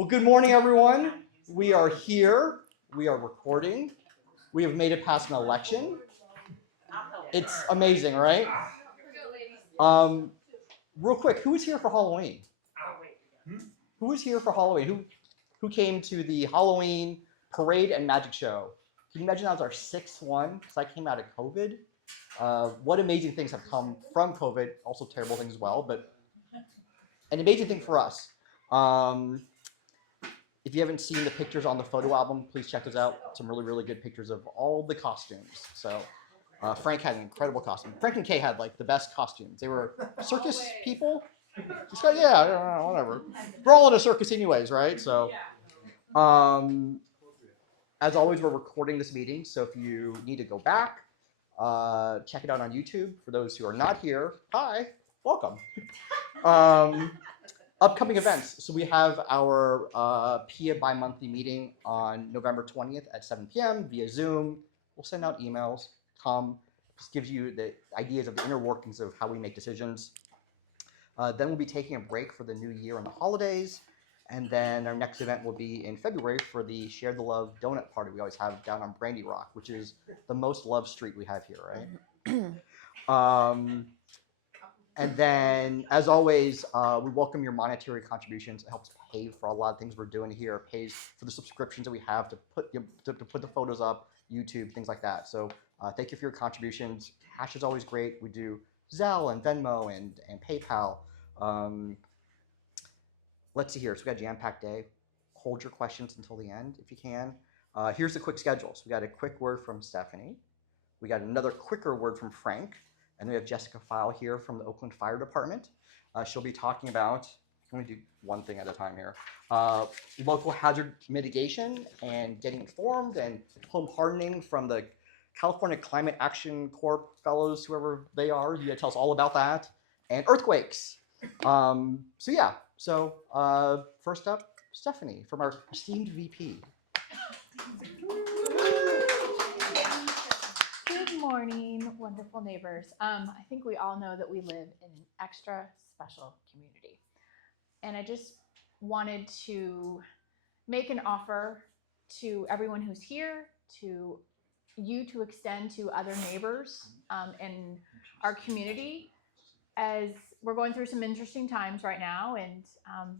Well, good morning, everyone. We are here. We are recording. We have made it past an election. It's amazing, right? Real quick, who was here for Halloween? Who was here for Halloween? Who came to the Halloween parade and magic show? Can you imagine that was our sixth one? Because I came out of COVID. What amazing things have come from COVID? Also terrible things as well, but an amazing thing for us. If you haven't seen the pictures on the photo album, please check those out. Some really, really good pictures of all the costumes. So Frank had an incredible costume. Frank and Kay had like the best costumes. They were circus people. Just like, yeah, I don't know, whatever. We're all in a circus anyways, right? So as always, we're recording this meeting. So if you need to go back, check it out on YouTube. For those who are not here, hi, welcome. Upcoming events. So we have our PEIA bi-monthly meeting on November 20th at 7 p.m. via Zoom. We'll send out emails. Come. Just gives you the ideas of the inner workings of how we make decisions. Then we'll be taking a break for the new year and the holidays. And then our next event will be in February for the Share the Love donut party we always have down on Brandy Rock, which is the most loved street we have here, right? And then, as always, we welcome your monetary contributions. It helps pay for a lot of things we're doing here. It pays for the subscriptions that we have to put the photos up, YouTube, things like that. So thank you for your contributions. Cash is always great. We do Zelle and Venmo and PayPal. Let's see here. So we got a jam-packed day. Hold your questions until the end if you can. Here's the quick schedule. So we got a quick word from Stephanie. We got another quicker word from Frank. And we have Jessica Feil here from the Oakland Fire Department. She'll be talking about, let me do one thing at a time here, local hazard mitigation and getting informed and home hardening from the California Climate Action Corps fellows, whoever they are. You gotta tell us all about that. And earthquakes. So first up, Stephanie from our esteemed VP. Good morning, wonderful neighbors. I think we all know that we live in an extra special community. And I just wanted to make an offer to everyone who's here, to you to extend to other neighbors in our community, as we're going through some interesting times right now. And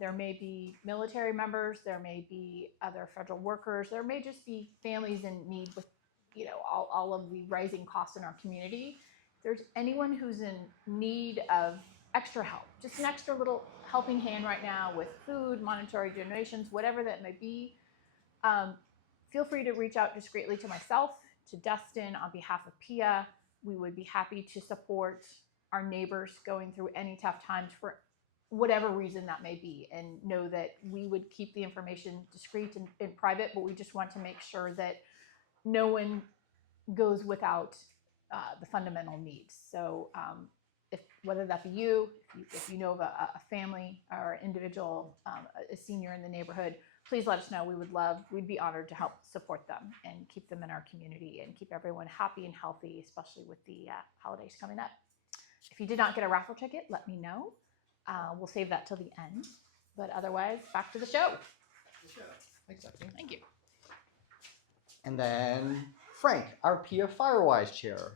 there may be military members, there may be other federal workers, there may just be families in need with all of the rising costs in our community. If there's anyone who's in need of extra help, just an extra little helping hand right now with food, monetary donations, whatever that may be, feel free to reach out discreetly to myself, to Dustin on behalf of PEIA. We would be happy to support our neighbors going through any tough times for whatever reason that may be, and know that we would keep the information discreet and private, but we just want to make sure that no one goes without the fundamental needs. So whether that be you, if you know of a family or an individual, a senior in the neighborhood, please let us know. We'd be honored to help support them and keep them in our community and keep everyone happy and healthy, especially with the holidays coming up. If you did not get a raffle ticket, let me know. We'll save that till the end. But otherwise, back to the show. Thanks, Stephanie. Thank you. And then Frank, our PEIA Firewise chair.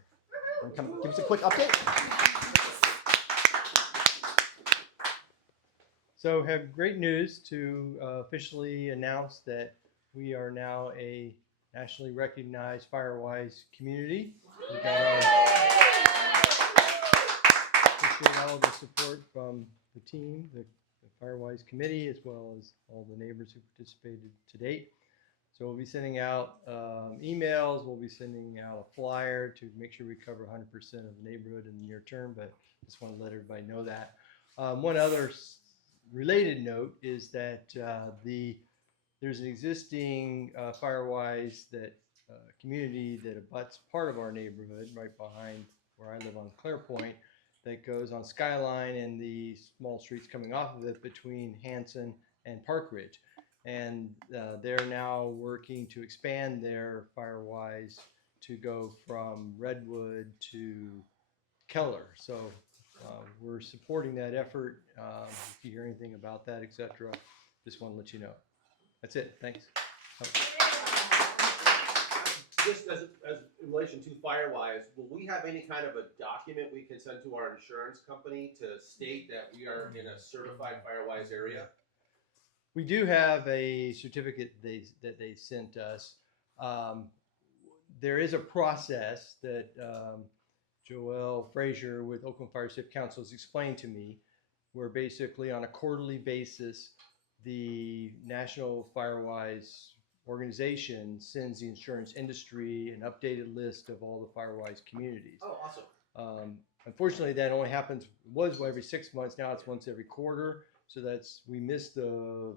Come give us a quick update. So have great news to officially announce that we are now a nationally recognized Firewise community. We got appreciate all the support from the team, the Firewise committee, as well as all the neighbors who participated to date. So we'll be sending out emails, we'll be sending out a flyer to make sure we cover 100% of the neighborhood in the near term, but just want to let everybody know that. One other related note is that there's an existing Firewise community that abuts part of our neighborhood right behind where I live on Clarepoint, that goes on Skyline and the small streets coming off of it between Hanson and Park Ridge. And they're now working to expand their Firewise to go from Redwood to Keller. So we're supporting that effort. If you hear anything about that, etc., just want to let you know. That's it. Thanks. Just as in relation to Firewise, will we have any kind of a document we can send to our insurance company to state that we are in a certified Firewise area? We do have a certificate that they sent us. There is a process that Joelle Frazier with Oakland Fire Safety Council has explained to me, where basically on a quarterly basis, the National Firewise organization sends the insurance industry an updated list of all the Firewise communities. Oh, awesome. Unfortunately, that only happens, was every 6 months, now it's once every quarter. So we missed the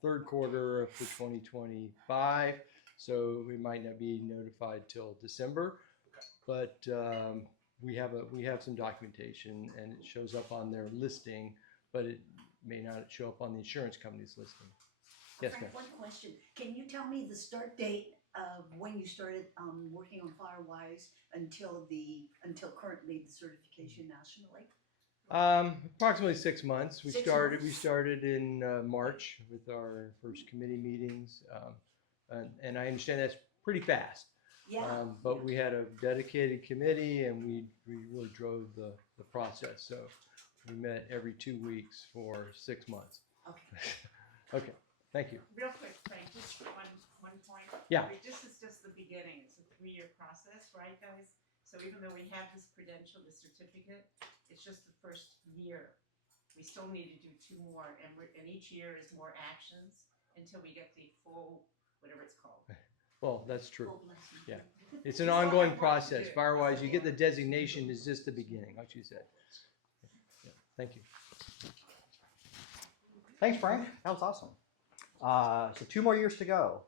third quarter for 2025. So we might not be notified till December. Okay. But we have some documentation, and it shows up on their listing, but it may not show up on the insurance company's listing. Yes, ma'am. Frank, one question. Can you tell me the start date of when you started working on Firewise until currently the certification nationally? Approximately 6 months. We 6 started months? in March with our first committee meetings, and I understand that's pretty fast. Yeah. But we had a dedicated committee, and we really drove the process. So we met every 2 weeks for 6 months. Okay. Okay. Thank you. Real quick, Frank, just one point. Yeah. This is just the beginning. It's a 3-year process, right, guys? So even though we have this credential, this certificate, it's just the first year. We still need to do 2 more, and each year is more actions until we get the full, whatever it's called. Well, that's true. Full blessing. Yeah. It's an We still ongoing have work to process. do. Firewise, you get the designation is just the beginning, like you said. Yeah. Thank you. Thanks, Frank. That was awesome. So 2 more years to go.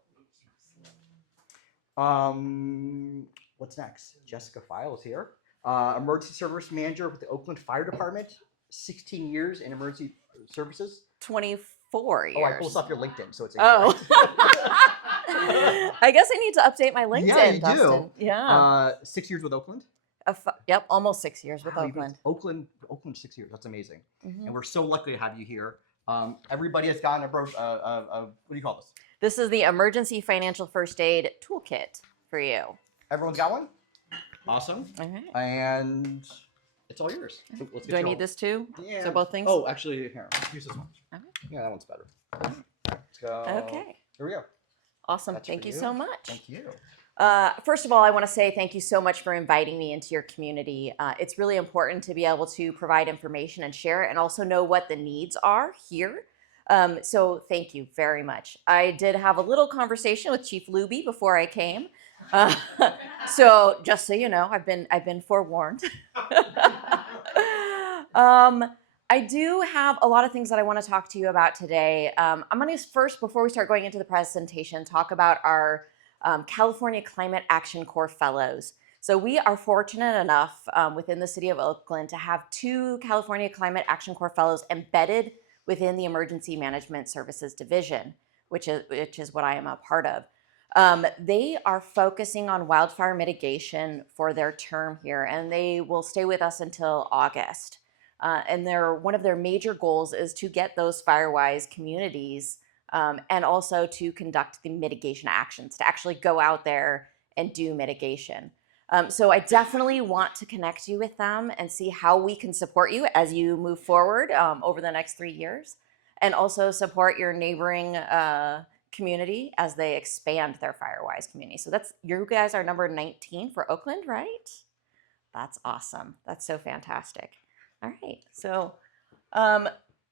What's next? Jessica Feil is here. Emergency Service Manager with the Oakland Fire Department. 16 years in emergency services. 24 years. Oh, I pulled up your LinkedIn, so it's Oh. incorrect. I guess I need to update my LinkedIn, Yeah, you Dustin. do. Yeah. 6 years with Oakland. Yep, almost 6 years with Wow, you've been Oakland. with Oakland 6 years. That's amazing. Mhm. And we're so lucky to have you here. Everybody has gotten a what do you call this? This is the Emergency Financial First Aid Toolkit for you. Everyone's got one? Awesome. Okay. And it's all yours. So let's get Do I you need all- this too? Yeah. So both things? Oh, actually, here. Use this one. Okay. Yeah, that one's better. Let's go. Okay. Here we go. Awesome. That's Thank for you you. so much. Thank you. First of all, I want to say thank you so much for inviting me into your community. It's really important to be able to provide information and share it and also know what the needs are here. So thank you very much. I did have a little conversation with Chief Luby before I came. So just so you know, I've been forewarned. I do have a lot of things that I want to talk to you about today. I'm going to first, before we start going into the presentation, talk about our California Climate Action Corps Fellows. So we are fortunate enough within the city of Oakland to have 2 California Climate Action Corps Fellows embedded within the Emergency Management Services Division, which is what I am a part of. They are focusing on wildfire mitigation for their term here, and they will stay with us until August. And one of their major goals is to get those Firewise communities and also to conduct the mitigation actions, to actually go out there and do mitigation. So I definitely want to connect you with them and see how we can support you as you move forward over the next 3 years, and also support your neighboring community as they expand their Firewise community. So you guys are number 19 for Oakland, right? That's awesome. That's so fantastic. All right. So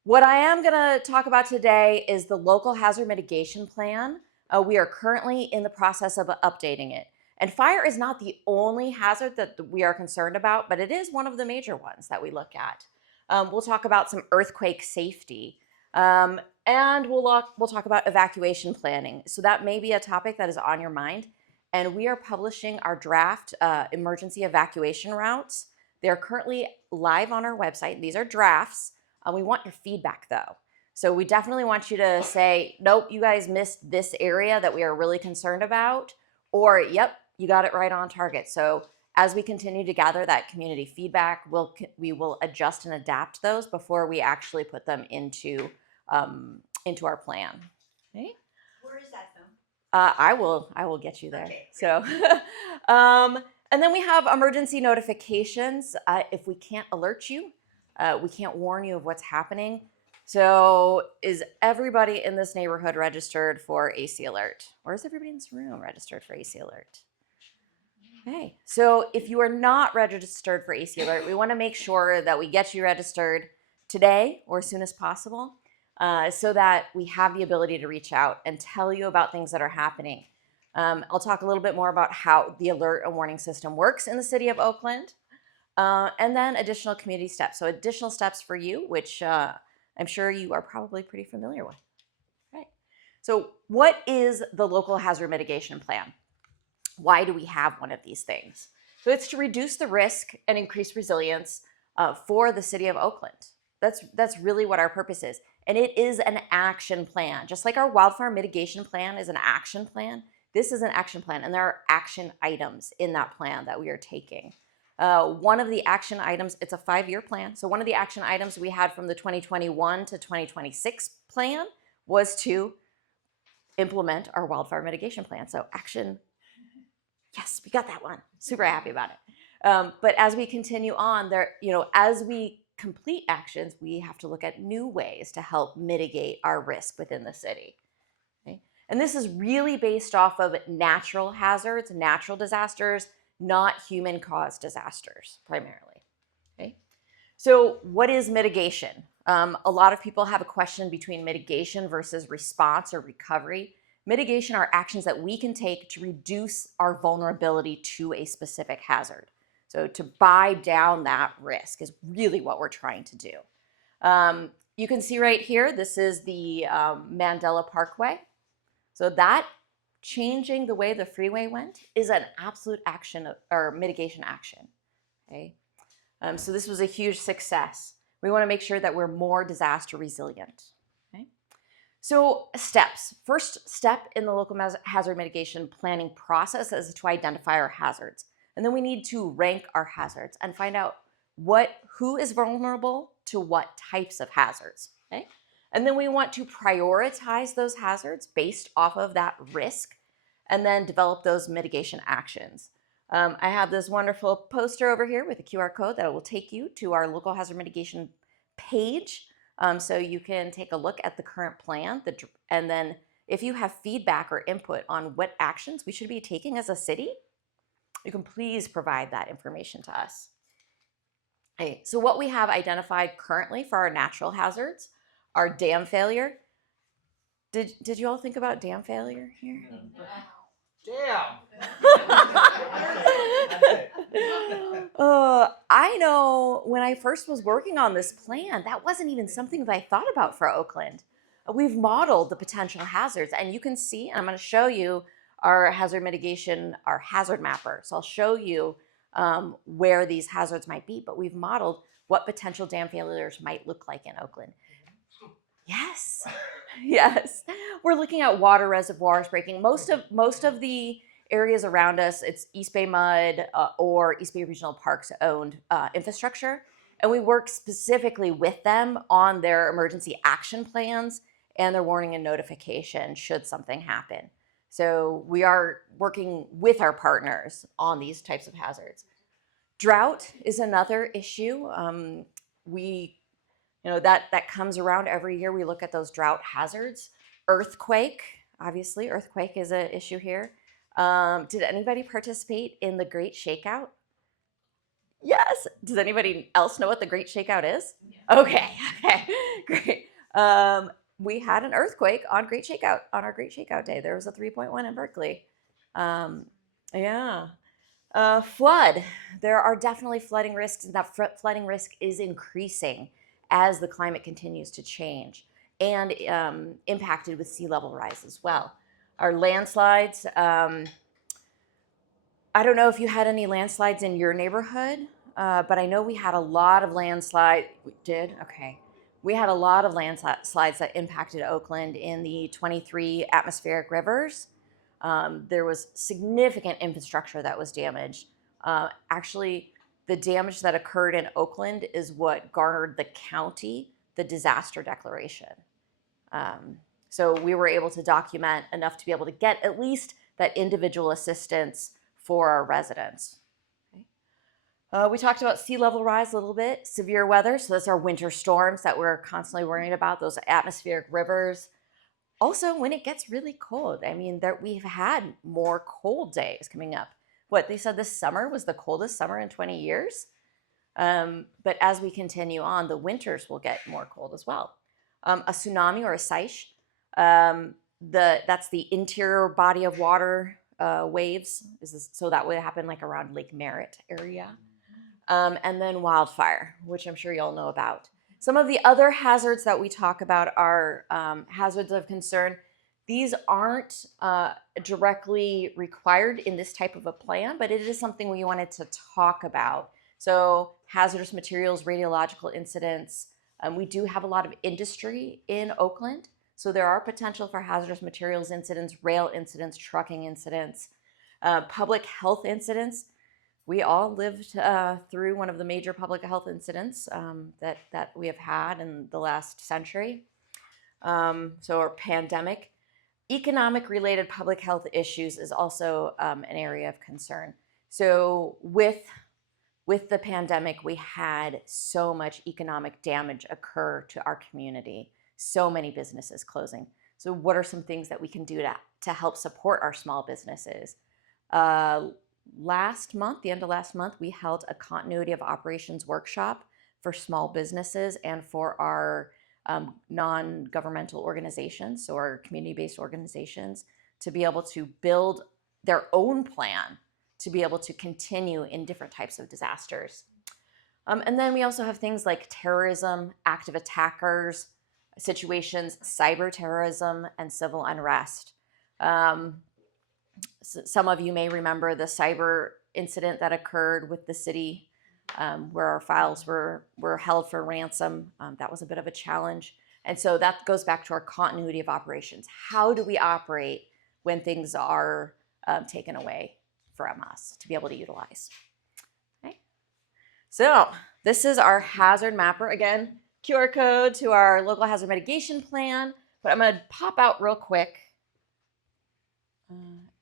what I am going to talk about today is the local hazard mitigation plan. We are currently in the process of updating it. And fire is not the only hazard that we are concerned about, but it is one of the major ones that we look at. We'll talk about some earthquake safety, and we'll talk about evacuation planning. So that may be a topic that is on your mind. And we are publishing our draft emergency evacuation routes. They're currently live on our website. These are drafts. We want your feedback though. So we definitely want you to say, nope, you guys missed this area that we are really concerned about, or yep, you got it right on target. So as we continue to gather that community feedback, we will adjust and adapt those before we actually put them into our plan. Okay? I will get you there. Okay, So, and then we have emergency notifications. If we can't alert you, we can't warn you of what's happening. So, is everybody in this neighborhood registered for AC Alert? Or is everybody in this room registered for AC Alert? Okay, so if you are not registered for AC Alert, we want to make sure that we get you registered today or as soon as possible, so that we have the ability to reach out and tell you about things that are happening. I'll talk a little bit more about how the alert and warning system works in the city of Oakland, and then additional community steps. So additional steps for you, which I'm sure you are probably pretty familiar with. Right. So what is the local hazard mitigation plan? Why do we have one of these things? So it's to reduce the risk and increase resilience for the city of Oakland. That's really what our purpose is. And it is an action plan. Just like our wildfire mitigation plan is an action plan, this is an action plan. And there are action items in that plan that we are taking. One of the action items, it's a 5-year plan. So one of the action items we had from the 2021 to 2026 plan was to implement our wildfire mitigation plan. So action. Yes, we got that one. Super happy about it. But as we continue on, as we complete actions, we have to look at new ways to help mitigate our risk within the city. Okay? And this is really based off of natural hazards, natural disasters, not human-caused disasters, primarily. Okay? So what is mitigation? A lot of people have a question between mitigation versus response or recovery. Mitigation are actions that we can take to reduce our vulnerability to a specific hazard. So to buy down that risk is really what we're trying to do. You can see right here, this is the Mandela Parkway. So that changing the way the freeway went is an absolute action or mitigation action. Okay? So this was a huge success. We want to make sure that we're more disaster resilient. Okay? So steps. First step in the local hazard mitigation planning process is to identify our hazards. And then we need to rank our hazards and find out who is vulnerable to what types of hazards. Okay? And then we want to prioritize those hazards based off of that risk and then develop those mitigation actions. I have this wonderful poster over here with a QR code that will take you to our local hazard mitigation page. So you can take a look at the current plan, and then if you have feedback or input on what actions we should be taking as a city, you can please provide that information to us. Okay, so what we have identified currently for our natural hazards are dam failure. Did you all think about dam failure here? Damn. I know when I first was working on this plan, that wasn't even something that I thought about for Oakland. We've modeled the potential hazards, and you can see, and I'm going to show you our hazard mitigation, our hazard mapper. So I'll show you where these hazards might be, but we've modeled what potential dam failures might look like in Oakland. Yes, yes. We're looking at water reservoirs breaking. Most of the areas around us, it's East Bay Mud or East Bay Regional Parks owned infrastructure. And we work specifically with them on their emergency action plans and their warning and notification should something happen. So we are working with our partners on these types of hazards. Drought is another issue. That comes around every year. We look at those drought hazards. Earthquake, obviously, earthquake is an issue here. Did anybody participate in the Great Shakeout? Yes. Does anybody else know what the Great Shakeout is? Yeah. Okay, great. We had an earthquake on our Great Shakeout day. There was a 3.1 in Berkeley. Flood. There are definitely flooding risks, and that flooding risk is increasing as the climate continues to change and impacted with sea level rise as well. Our landslides, I don't know if you had any landslides in your neighborhood, but I know we had a lot of landslides. We did? Okay. We had a lot of landslides that impacted Oakland in the 23 atmospheric rivers. There was significant infrastructure that was damaged. Actually, the damage that occurred in Oakland is what garnered the county the disaster declaration. So we were able to document enough to be able to get at least that individual assistance for our residents. We talked about sea level rise a little bit, severe weather. So that's our winter storms that we're constantly worrying about, those atmospheric rivers. Also, when it gets really cold, I mean, we've had more cold days coming up. What they said this summer was the coldest summer in 20 years. But as we continue on, the winters will get more cold as well. A tsunami or a seiche, that's the interior body of water waves. So that would happen like around Lake Merritt area. And then wildfire, which I'm sure you all know about. Some of the other hazards that we talk about are hazards of concern. These aren't directly required in this type of a plan, but it is something we wanted to talk about. So hazardous materials, radiological incidents. We do have a lot of industry in Oakland. So there are potential for hazardous materials incidents, rail incidents, trucking incidents, public health incidents. We all lived through one of the major public health incidents that we have had in the last century. So our pandemic. Economic related public health issues is also an area of concern. So with the pandemic, we had so much economic damage occur to our community, so many businesses closing. So what are some things that we can do to help support our small businesses? Last month, the end of last month, we held a continuity of operations workshop for small businesses and for our non-governmental organizations, so our community-based organizations, to be able to build their own plan to be able to continue in different types of disasters. And then we also have things like terrorism, active attackers, situations, cyber terrorism, and civil unrest. Some of you may remember the cyber incident that occurred with the city where our files were held for ransom. That was a bit of a challenge. And so that goes back to our continuity of operations. How do we operate when things are taken away from us to be able to utilize? Okay. So this is our hazard mapper. Again, QR code to our local hazard mitigation plan. But I'm going to pop out real quick.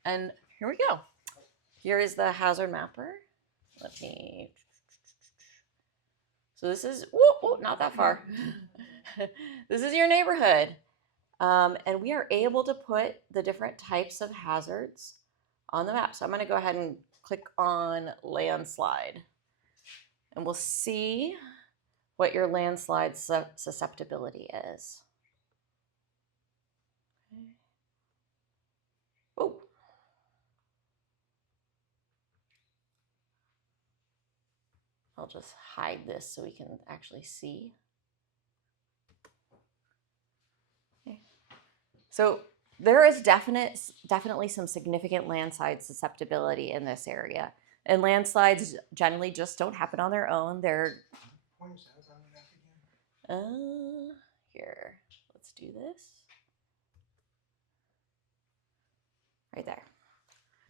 And here we go. Here is the hazard mapper. Let me. So this is, not that far. This is your neighborhood. And we are able to put the different types of hazards on the map. So I'm going to go ahead and click on landslide. And we'll see what your landslide susceptibility is. Oh. I'll just hide this so we can actually see. Okay. So there is definitely some significant landslide susceptibility in this area. And landslides generally just don't happen on their own. They're here. Let's do this. Right there.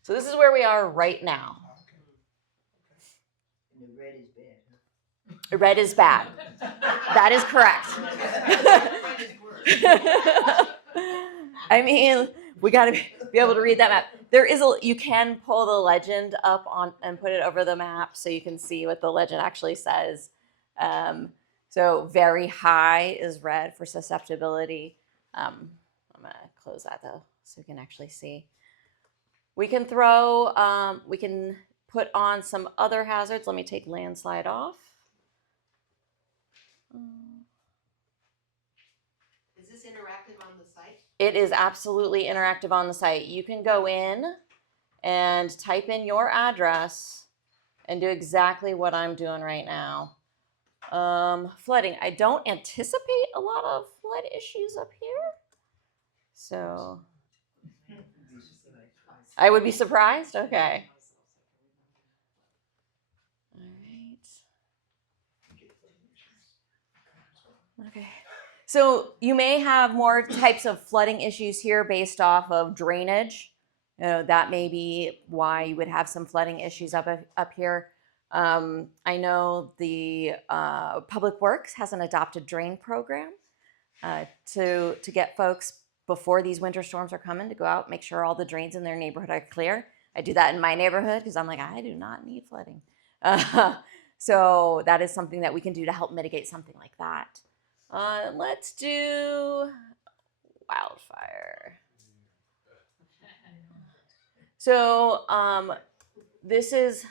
So this is where we are right now. And the red is bad, Red is bad. That is correct. I mean, we got to be able to read that map. You can pull the legend up on and put it over the map so you can see what the legend actually says. So very high is red for susceptibility. I'm gonna close that though so we can actually see. We can we can put on some other hazards. Let me take landslide off. Is this interactive on the site? It is absolutely interactive on the site. You can go in and type in your address and do exactly what I'm doing right now. Flooding. I don't anticipate a lot of flood issues up here. So I would be surprised. Okay. All right. Okay. So you may have more types of flooding issues here based off of drainage. That may be why you would have some flooding issues up here. I know the Public Works has an adopted drain program to get folks before these winter storms are coming to go out, make sure all the drains in their neighborhood are clear. I do that in my neighborhood because I'm like, I do not need flooding. So that is something that we can do to help mitigate something like that. Let's do wildfire. So this is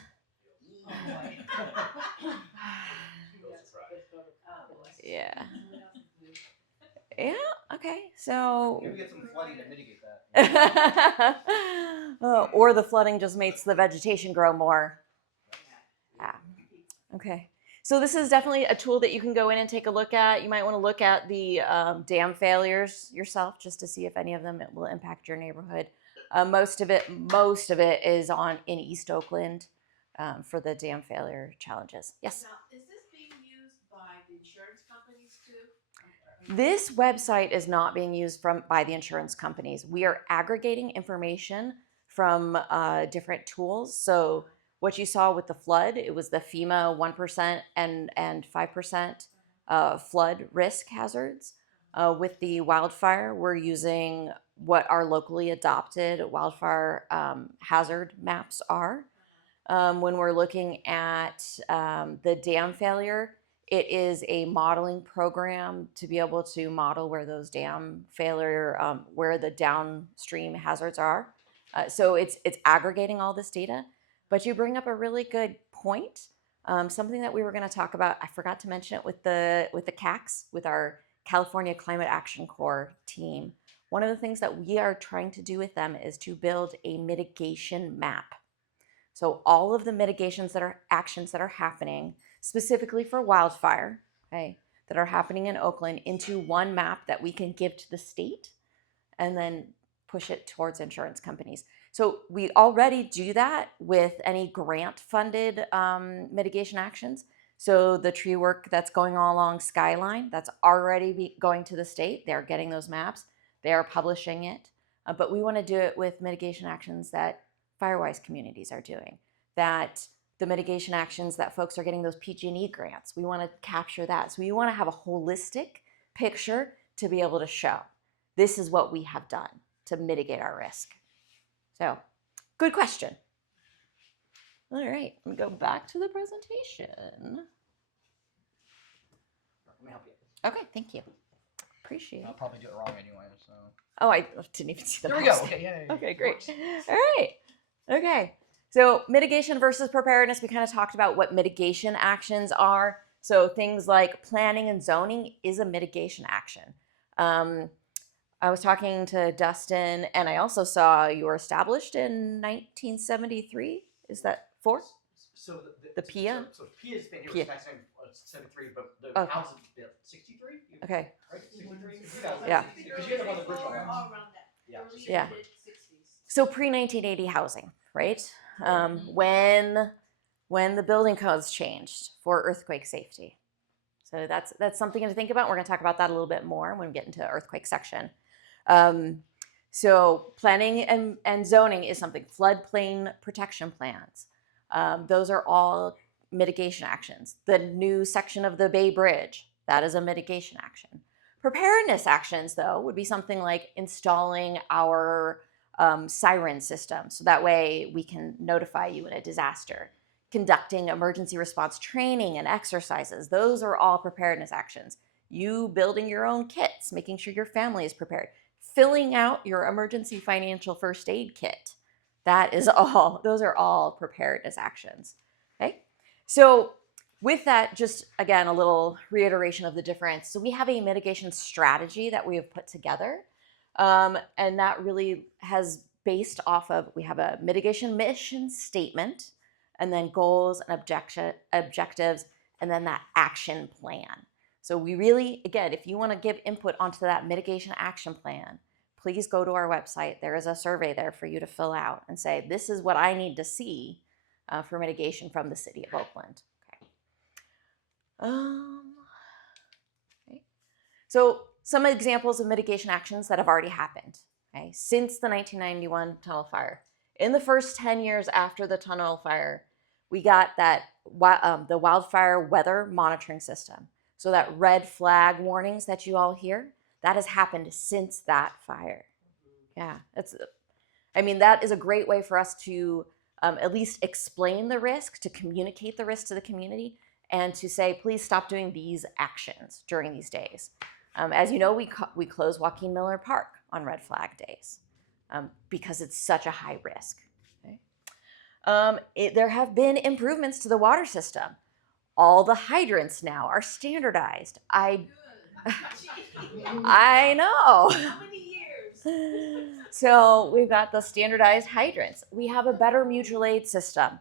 yeah. Yeah, okay. So Maybe get some flooding to mitigate that. or the flooding just makes the vegetation grow more. Yeah. Okay. So this is definitely a tool that you can go in and take a look at. You might want to look at the dam failures yourself just to see if any of them will impact your neighborhood. Most of it is in East Oakland for the dam failure challenges. Yes. Now, is this being used by the insurance companies too? This website is not being used by the insurance companies. We are aggregating information from different tools. So what you saw with the flood, it was the FEMA 1% and 5% flood risk hazards. With the wildfire, we're using what our locally adopted wildfire hazard maps are. When we're looking at the dam failure, it is a modeling program to be able to model where those dam failure, where the downstream hazards are. So it's aggregating all this data. But you bring up a really good point. Something that we were going to talk about, I forgot to mention it with the CACs, with our California Climate Action Corps team. One of the things that we are trying to do with them is to build a mitigation map. So all of the actions that are happening specifically for wildfire, okay, that are happening in Oakland into one map that we can give to the state and then push it towards insurance companies. So we already do that with any grant-funded mitigation actions. So the tree work that's going all along Skyline, that's already going to the state. They're getting those maps. They are publishing it. But we want to do it with mitigation actions that Firewise communities are doing, that the mitigation actions that folks are getting those PG&E grants. We want to capture that. So we want to have a holistic picture to be able to show this is what we have done to mitigate our risk. So good question. All right, let me go back to the presentation. Let me help you. Okay, thank you. Appreciate I'll it. probably do it wrong anyway, so. Oh, I didn't even see the There we go. mouse. Okay, yeah. Okay, great. All right. Okay. So mitigation versus preparedness, we kind of talked about what mitigation actions are. So things like planning and zoning is a mitigation action. I was talking to Dustin, and I also saw you were established in 1973. Is that 4? So The PEIA? So PEIA's been here PEIA. since 73, but the Okay. house is built 63? Okay. Right? 63? Yeah. Because you guys are on the bridge one. All around that. Yeah. Early Yeah. mid-60s. So pre-1980 housing, right? When the building codes changed for earthquake safety. So that's something to think about. We're going to talk about that a little bit more when we get into earthquake section. So planning and zoning is something. Floodplain protection plans. Those are all mitigation actions. The new section of the Bay Bridge, that is a mitigation action. Preparedness actions, though, would be something like installing our siren system, so that way we can notify you in a disaster. Conducting emergency response training and exercises, those are all preparedness actions. You building your own kits, making sure your family is prepared. Filling out your emergency financial first aid kit. Those are all preparedness actions. Okay, so with that, just again, a little reiteration of the difference. So we have a mitigation strategy that we have put together. And that really has based off of, we have a mitigation mission statement, and then goals and objectives, and then that action plan. So we really, again, if you want to give input onto that mitigation action plan, please go to our website. There is a survey there for you to fill out and say, this is what I need to see for mitigation from the city of Oakland. Okay. So some examples of mitigation actions that have already happened, okay, since the 1991 tunnel fire. In the first 10 years after the tunnel fire, we got that the wildfire weather monitoring system. So that red flag warnings that you all hear, That has happened since that fire. Yeah, that is a great way for us to at least explain the risk, to communicate the risk to the community, and to say, please stop doing these actions during these days. As you know, we close Joaquin Miller Park on red flag days because it's such a high risk. Okay? There have been improvements to the water system. All the hydrants now are standardized. I know. How many years? So we've got the standardized hydrants. We have a better mutual aid system.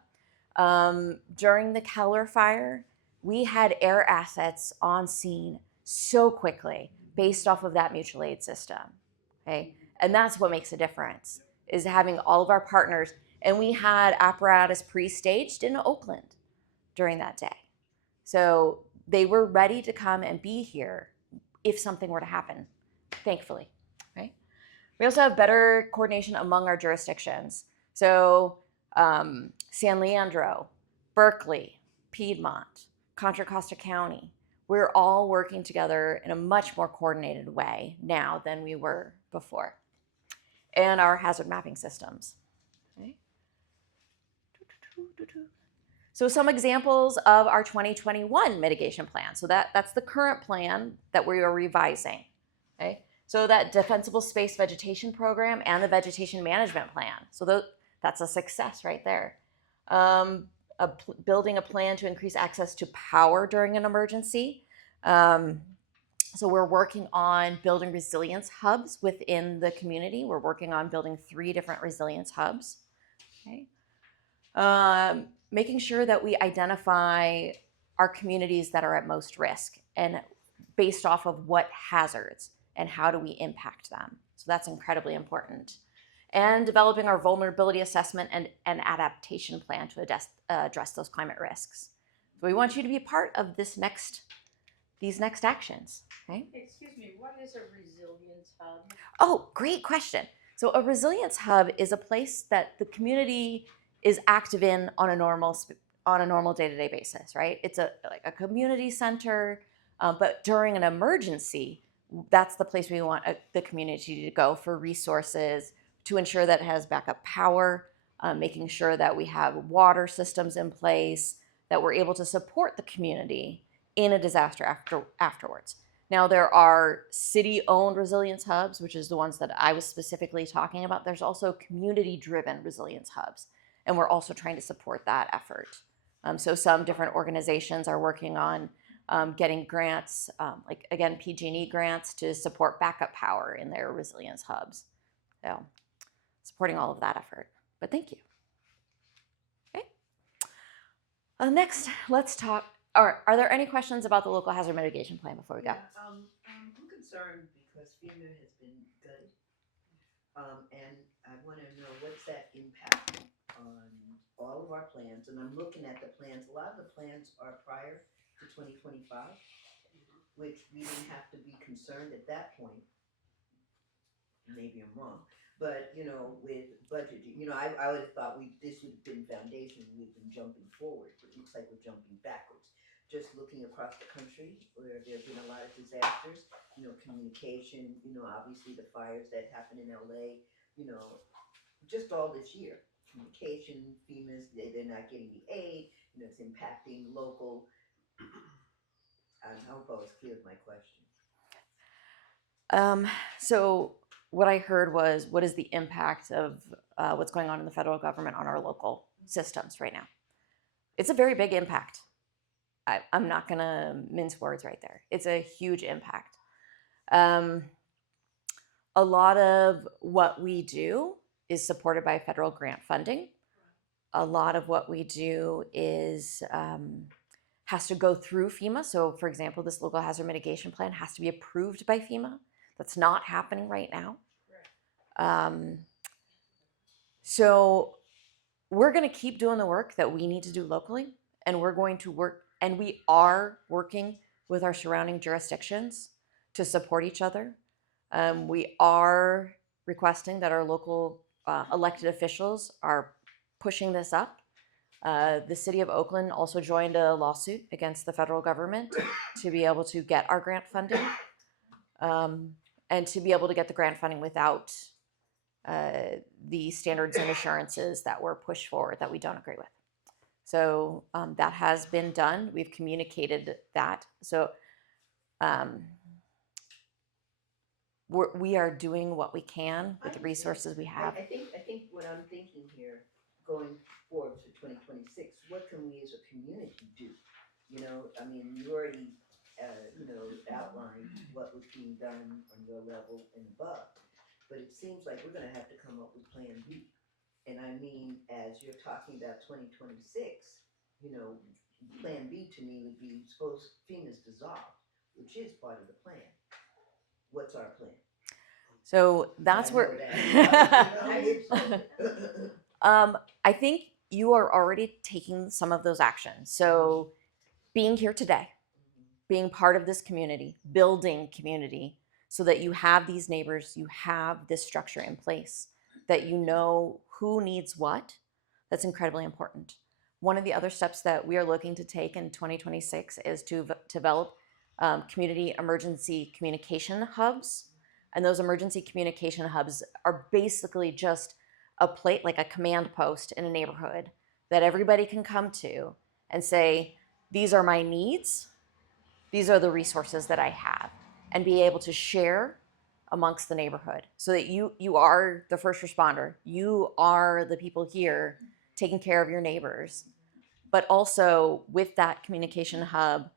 During the Keller fire, we had air assets on scene so quickly based off of that mutual aid system. Okay, and that's what makes a difference, is having all of our partners. And we had apparatus pre-staged in Oakland during that day. So they were ready to come and be here if something were to happen, thankfully. Right? We also have better coordination among our jurisdictions. So San Leandro, Berkeley, Piedmont, Contra Costa County, we're all working together in a much more coordinated way now than we were before. And our hazard mapping systems. Okay. So some examples of our 2021 mitigation plan. So that's the current plan that we are revising. Okay. So that defensible space vegetation program and the vegetation management plan. So that's a success right there. Building a plan to increase access to power during an emergency. So we're working on building resilience hubs within the community. We're working on building 3 different resilience hubs. Okay. Making sure that we identify our communities that are at most risk and based off of what hazards and how do we impact them. So that's incredibly important. And developing our vulnerability assessment and adaptation plan to address those climate risks. So we want you to be a part of these next actions. Okay? Excuse me, what is a resilience hub? Oh, great question. So a resilience hub is a place that the community is active in on a normal day-to-day basis, right? It's like a community center, but during an emergency, that's the place we want the community to go for resources, to ensure that it has backup power, making sure that we have water systems in place, that we're able to support the community in a disaster afterwards. Now, there are city-owned resilience hubs, which is the ones that I was specifically talking about. There's also community-driven resilience hubs, and we're also trying to support that effort. So some different organizations are working on getting grants, like, again, PG&E grants to support backup power in their resilience hubs. So supporting all of that effort. But thank you. Okay. Next, let's talk. Are there any questions about the local hazard mitigation plan before we go? I'm concerned because FEMA has been good. And I want to know what's that impact on all of our plans. And I'm looking at the plans. A lot of the plans are prior to 2025, which we didn't have to be concerned at that point. Maybe I'm wrong. But, with budget, I would have thought this would have been foundation. We've been jumping forward, but it looks like we're jumping backwards. Just looking across the country where there have been a lot of disasters, communication, obviously the fires that happened in LA, just all this year. Communication, FEMA's, they're not getting the aid, it's impacting local. I hope I was clear with my question. So what I heard was, what is the impact of what's going on in the federal government on our local systems right now? It's a very big impact. I'm not going to mince words right there. It's a huge impact. A lot of what we do is supported by federal grant funding. A lot of what we do is has to go through FEMA. So, for example, this local hazard mitigation plan has to be approved by FEMA. That's not happening right now. So we're going to keep doing the work that we need to do locally, and we're going to work, and we are working with our surrounding jurisdictions to support each other. We are requesting that our local elected officials are pushing this up. The city of Oakland also joined a lawsuit against the federal government to be able to get our grant funding. and to be able to get the grant funding without the standards and assurances that were pushed forward that we don't agree with. So that has been done. We've communicated that. So we are doing what we can with the resources we have. I think what I'm thinking here, going forward to 2026, what can we as a community do? You know, I mean, you already, outlined what was being done on your level and above, but it seems like we're gonna have to come up with Plan B. And I mean, as you're talking about 2026, Plan B to me would be, suppose FEMA's dissolved, which is part of the plan. What's our plan? So that's I where know I think you are already taking some of those actions. So being here today, being part of this community, building community so that you have these neighbors, you have this structure in place, that you know who needs what. That's incredibly important. One of the other steps that we are looking to take in 2026 is to develop community emergency communication hubs. And those emergency communication hubs are basically just a plate, like a command post in a neighborhood that everybody can come to and say, these are my needs, these are the resources that I have, and be able to share amongst the neighborhood so that you are the first responder. You are the people here taking care of your neighbors. But also with that communication hub,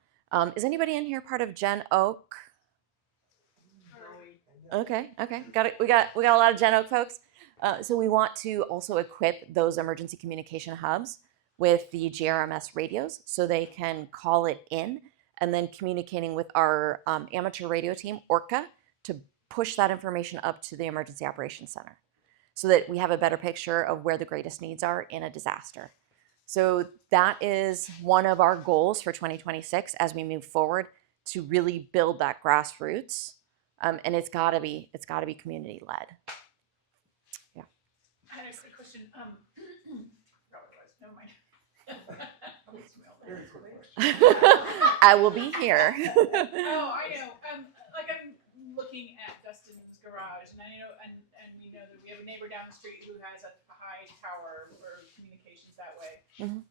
is anybody in here part of Gen Oak? Okay. Got it. We got a lot of Gen Oak folks. So we want to also equip those emergency communication hubs with the GRMS radios so they can call it in, and then communicating with our amateur radio team, Orca, to push that information up to the Emergency Operations Center so that we have a better picture of where the greatest needs are in a disaster. So that is one of our goals for 2026 as we move forward, to really build that grassroots. And it's gotta be community led. Yeah. I had a quick question. Never mind. Very quick question. I will be here. Oh, I know. Like I'm looking at Dustin's garage, and I know, and we know that we have a neighbor down the street who has a high tower for communications that way. Mhm.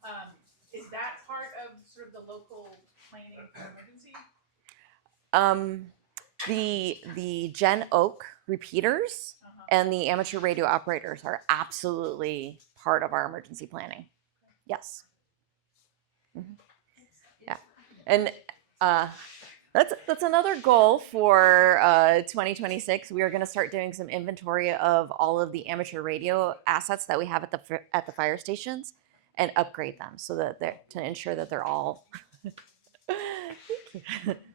Is that part of sort of the local planning for emergency? The Gen Oak repeaters and the amateur radio operators are absolutely part of our emergency planning. Yes. Mm-hmm. Yeah, and that's another goal for 2026. We are going to start doing some inventory of all of the amateur radio assets that we have at the fire stations and upgrade them so that to ensure that they're all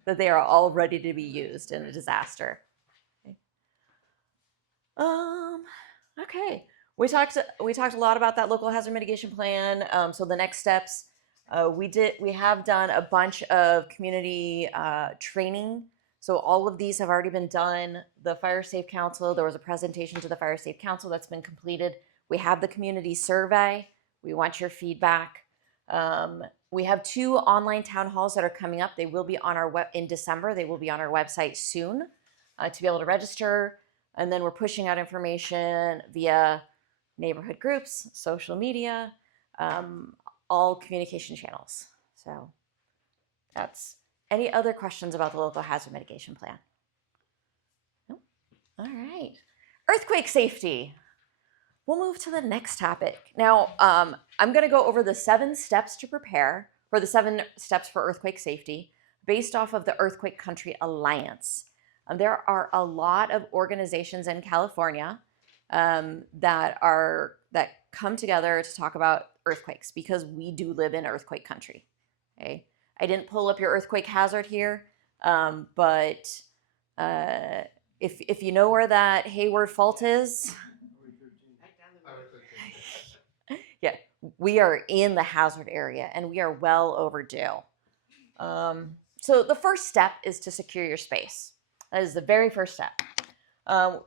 that they are all ready to be used in a disaster. Okay. We talked a lot about that local hazard mitigation plan. So the next steps, we have done a bunch of community training. So all of these have already been done. The Fire Safe Council, there was a presentation to the Fire Safe Council that's been completed. We have the community survey. We want your feedback. We have 2 online town halls that are coming up. They will be on our in December. They will be on our website soon to be able to register. And then we're pushing out information via neighborhood groups, social media, all communication channels. So that's any other questions about the local hazard mitigation plan? Nope. All right. Earthquake safety. We'll move to the next topic. Now, I'm going to go over the 7 steps to prepare for the 7 steps for earthquake safety based off of the Earthquake Country Alliance. There are a lot of organizations in California that come together to talk about earthquakes because we do live in earthquake country. Okay, I didn't pull up your earthquake hazard here, but if you know where that Hayward Fault is. Yeah, we are in the hazard area and we are well overdue. So the first step is to secure your space. That is the very first step.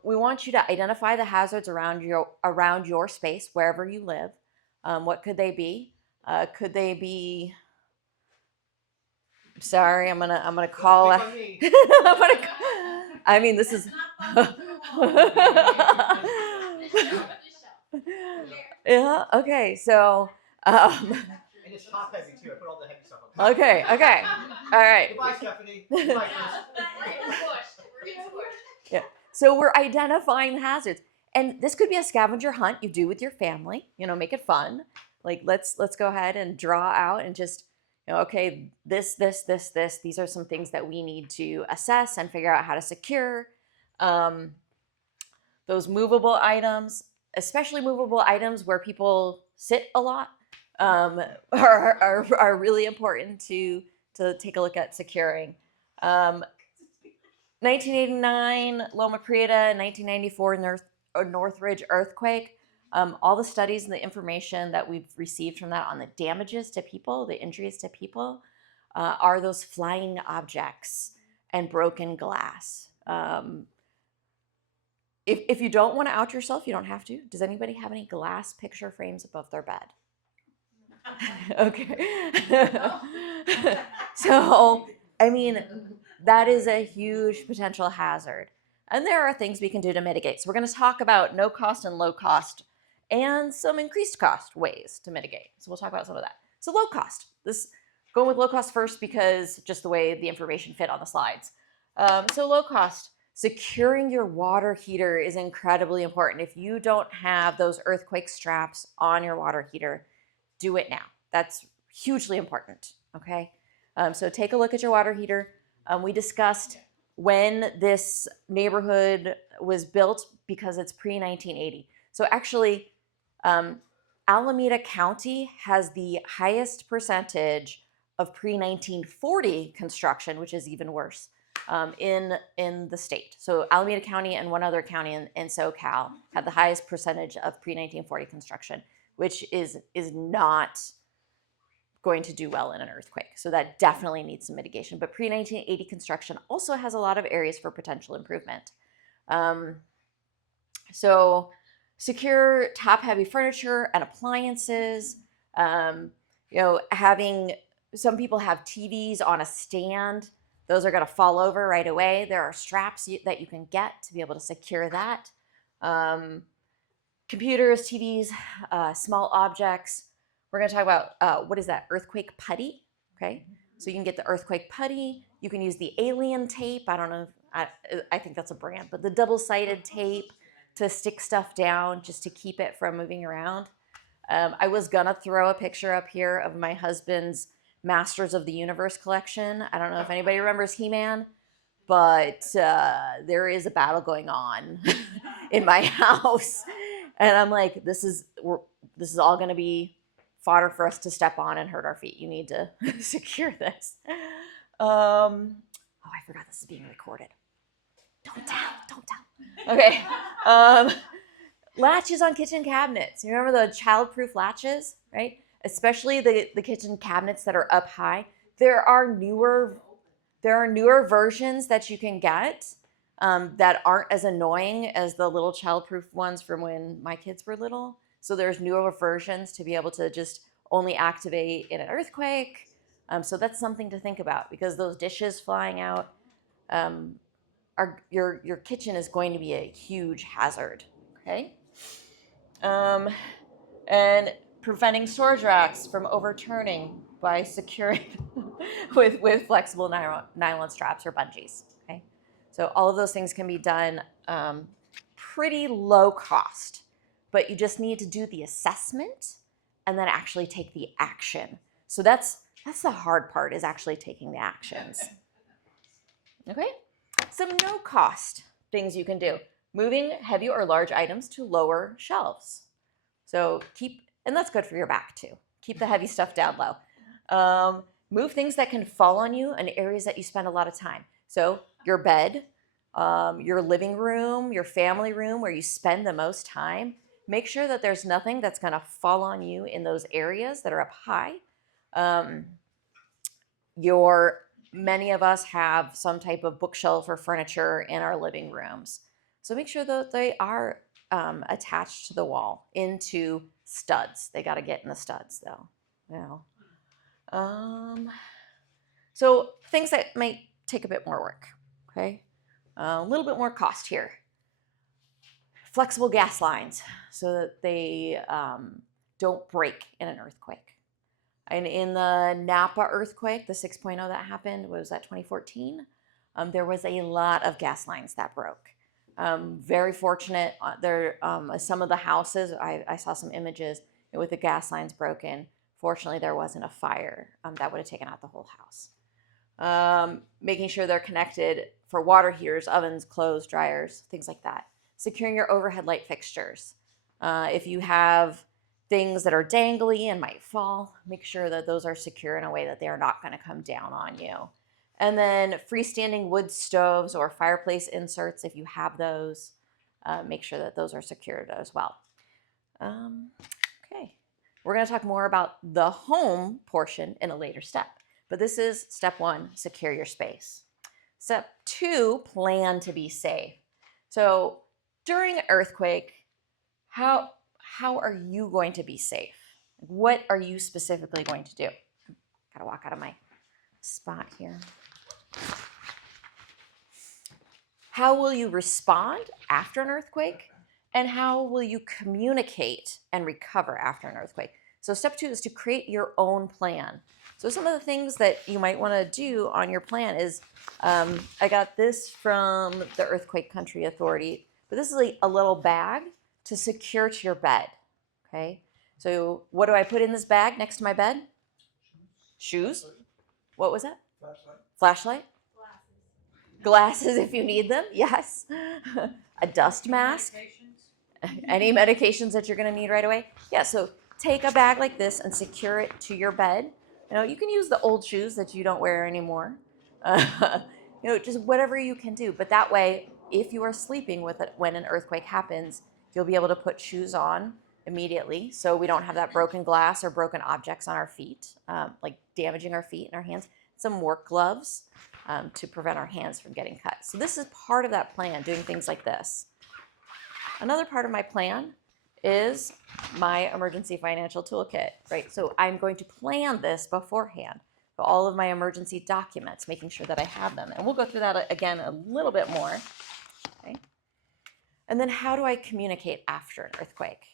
We want you to identify the hazards around your space, wherever you live. What could they be? Could they be? Sorry, I'm gonna call. I mean, this is. Yeah. Okay. So. And it's top heavy too. I put all the heavy stuff on top. Okay. Okay. All right. Goodbye, Stephanie. Goodbye, Chris. Yeah. So we're identifying the hazards, and this could be a scavenger hunt you do with your family. You know, make it fun. Like let's go ahead and draw out and just, you know, okay, this. These are some things that we need to assess and figure out how to secure. Those movable items, especially movable items where people sit a lot, are really important to take a look at securing. 1989 Loma Prieta, 1994 Northridge earthquake. All the studies and the information that we've received from that on the damages to people, the injuries to people, are those flying objects and broken glass. If you don't want to out yourself, you don't have to. Does anybody have any glass picture frames above their bed? Okay. So, I mean, that is a huge potential hazard. And there are things we can do to mitigate. So we're going to talk about no cost and low cost and some increased cost ways to mitigate. So we'll talk about some of that. So low cost. Going with low cost first because just the way the information fit on the slides. So low cost. Securing your water heater is incredibly important. If you don't have those earthquake straps on your water heater, do it now. That's hugely important, okay? So take a look at your water heater. We discussed when this neighborhood was built because it's pre-1980. So actually, Alameda County has the highest percentage of pre-1940 construction, which is even worse, in the state. So Alameda County and one other county in SoCal have the highest percentage of pre-1940 construction, which is not going to do well in an earthquake. So that definitely needs some mitigation. But pre-1980 construction also has a lot of areas for potential improvement. So secure top-heavy furniture and appliances. Having some people have TVs on a stand. Those are going to fall over right away. There are straps that you can get to be able to secure that. Computers, TVs, small objects. We're going to talk about what is that? Earthquake putty. Okay, so you can get the earthquake putty. You can use the alien tape. I don't know. I think that's a brand, but the double-sided tape to stick stuff down just to keep it from moving around. I was gonna throw a picture up here of my husband's Masters of the Universe collection. I don't know if anybody remembers He-Man, but there is a battle going on in my house, and I'm like, this is all gonna be fodder for us to step on and hurt our feet. You need to secure this. I forgot this is being recorded. Don't tell. Okay. Latches on kitchen cabinets. You remember the child-proof latches, right? Especially the kitchen cabinets that are up high. There are newer versions that you can get that aren't as annoying as the little child-proof ones from when my kids were little. So there's newer versions to be able to just only activate in an earthquake. So that's something to think about because those dishes flying out, your kitchen is going to be a huge hazard. Okay. And preventing storage racks from overturning by securing with flexible nylon straps or bungees. Okay. So all of those things can be done pretty low cost, but you just need to do the assessment and then actually take the action. So that's the hard part, is actually taking the actions. Okay? Some no cost things you can do. Moving heavy or large items to lower shelves. So and that's good for your back too. Keep the heavy stuff down low. Move things that can fall on you in areas that you spend a lot of time. So your bed, your living room, your family room where you spend the most time. Make sure that there's nothing that's gonna fall on you in those areas that are up high. Many of us have some type of bookshelf or furniture in our living rooms. So make sure that they are attached to the wall into studs. They got to get in the studs though. So things that might take a bit more work. Okay. A little bit more cost here. Flexible gas lines so that they don't break in an earthquake. And in the Napa earthquake, the 6.0 that happened, was that 2014? There was a lot of gas lines that broke. Very fortunate. There, some of the houses, I saw some images with the gas lines broken. Fortunately, there wasn't a fire that would have taken out the whole house. Making sure they're connected for water heaters, ovens, clothes, dryers, things like that. Securing your overhead light fixtures. If you have things that are dangly and might fall, make sure that those are secure in a way that they are not going to come down on you. And then freestanding wood stoves or fireplace inserts, if you have those, make sure that those are secured as well. Okay, we're going to talk more about the home portion in a later step, but this is step 1, secure your space. Step 2, plan to be safe. So during an earthquake, how are you going to be safe? What are you specifically going to do? Gotta walk out of my spot here. How will you respond after an earthquake? And how will you communicate and recover after an earthquake? So step 2 is to create your own plan. So some of the things that you might want to do on your plan is, I got this from the Earthquake Country Authority, but this is a little bag to secure to your bed, okay? So what do I put in this bag next to my bed? Shoes. What was that? Flashlight. Glasses if you need them, yes. A dust mask. Any medications that you're going to need right away. Yeah, so take a bag like this and secure it to your bed. You know, you can use the old shoes that you don't wear anymore. Just whatever you can do. But that way, if you are sleeping with it when an earthquake happens, you'll be able to put shoes on immediately, so we don't have that broken glass or broken objects on our feet, like damaging our feet and our hands. Some work gloves to prevent our hands from getting cut. So this is part of that plan, doing things like this. Another part of my plan is my emergency financial toolkit, right? So I'm going to plan this beforehand. So all of my emergency documents, making sure that I have them. And we'll go through that again a little bit more. Okay. And then how do I communicate after an earthquake?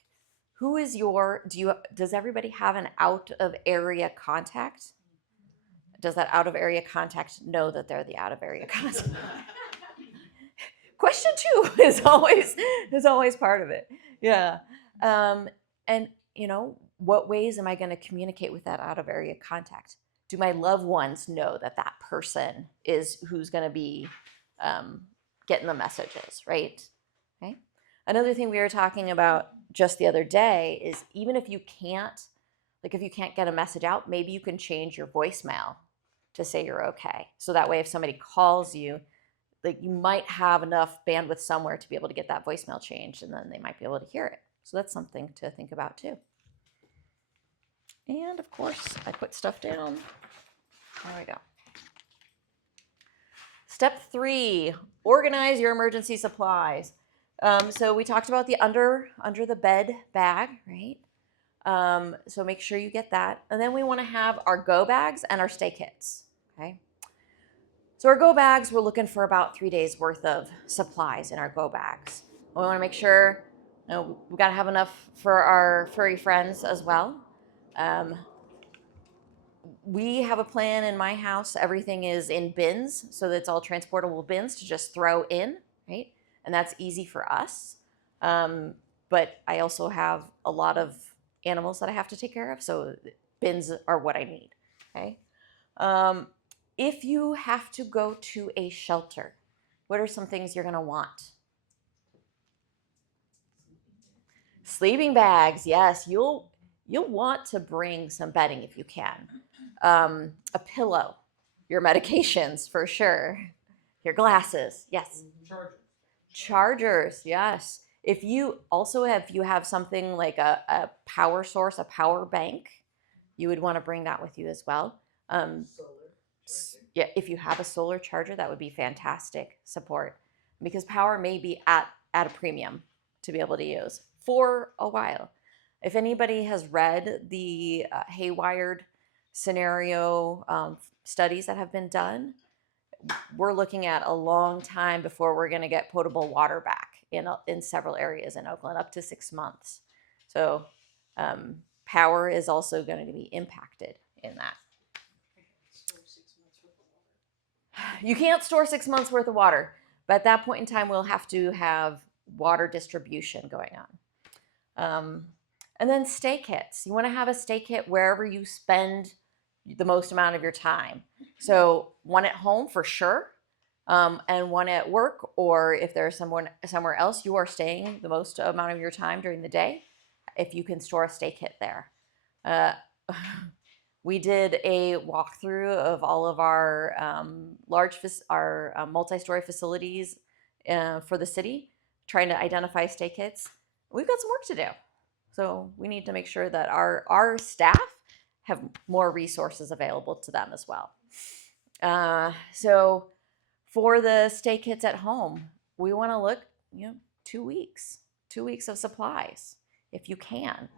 Does everybody have an out of area contact? Does that out of area contact know that they're the out of area contact? Question 2 is always part of it. Yeah. And what ways am I going to communicate with that out of area contact? Do my loved ones know that that person is who's going to be getting the messages, right? Okay. Another thing we were talking about just the other day is even if you can't get a message out, maybe you can change your voicemail to say you're okay. So that way, if somebody calls you, you might have enough bandwidth somewhere to be able to get that voicemail changed, and then they might be able to hear it. So that's something to think about too. And of course, I put stuff down. There we go. Step 3, organize your emergency supplies. So we talked about the under the bed bag, right? So make sure you get that. And then we want to have our go bags and our stay kits, okay? So our go bags, we're looking for about 3 days worth of supplies in our go bags. We want to make sure we've got to have enough for our furry friends as well. We have a plan in my house. Everything is in bins, so that's all transportable bins to just throw in, right? And that's easy for us. But I also have a lot of animals that I have to take care of, so bins are what I need, okay? If you have to go to a shelter, what are some things you're gonna want? Sleeping bags, yes. You'll want to bring some bedding if you can. A pillow, your medications for sure, your glasses, yes. Chargers, yes. If you have something like a power source, a power bank, you would want to bring that with you as well. Yeah, if you have a solar charger, that would be fantastic support, because power may be at a premium to be able to use for a while. If anybody has read the haywired scenario studies that have been done, we're looking at a long time before we're going to get potable water back in several areas in Oakland, up to 6 months. So power is also going to be impacted in that. You can't store 6 months worth of water, but at that point in time, we'll have to have water distribution going on. And then stay kits. You want to have a stay kit wherever you spend the most amount of your time. So one at home for sure, and one at work, or if there's someone somewhere else you are staying the most amount of your time during the day, if you can store a stay kit there. We did a walkthrough of all of our multi-story facilities for the city, trying to identify stay kits. We've got some work to do. So we need to make sure that our staff have more resources available to them as well. So for the stay kits at home, we want to look, 2 weeks of supplies, if you can.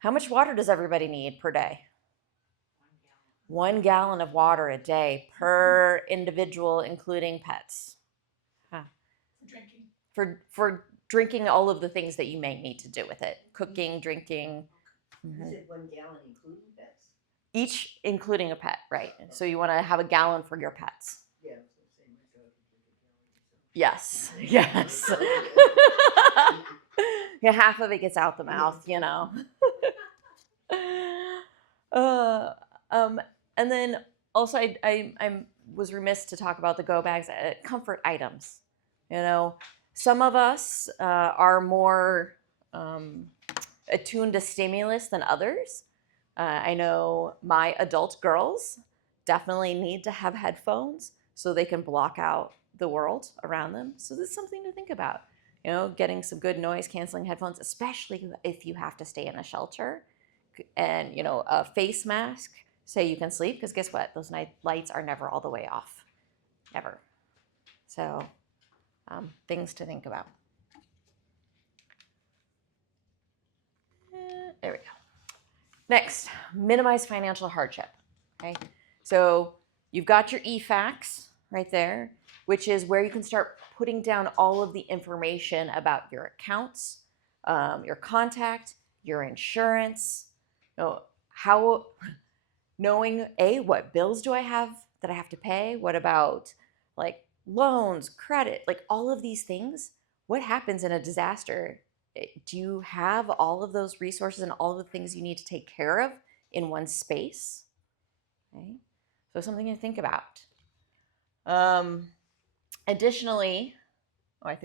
How much water does everybody need per day? 1 gallon of water a day per individual, including pets. Drinking. For drinking all of the things that you may need to do with it. Cooking, drinking. Is it 1 gallon including pets? Each including a pet, right? So you want to have a gallon for your pets. Yeah, I was gonna say my dog could drink a gallon. Yes, yeah, half of it gets out the mouth, And then also I was remiss to talk about the go bags, comfort items. Some of us are more attuned to stimulus than others. I know my adult girls definitely need to have headphones so they can block out the world around them. So that's something to think about. Getting some good noise canceling headphones, especially if you have to stay in a shelter, and a face mask so you can sleep, because guess what? Those night lights are never all the way off, ever. So things to think about. There we go. Next, minimize financial hardship. Okay, so you've got your EFACs right there, which is where you can start putting down all of the information about your accounts, your contact, your insurance. Knowing what bills do I have that I have to pay? What about like loans, credit, like all of these things? What happens in a disaster? Do you have all of those resources and all of the things you need to take care of in one space? Okay, so something to think about. Additionally, I'm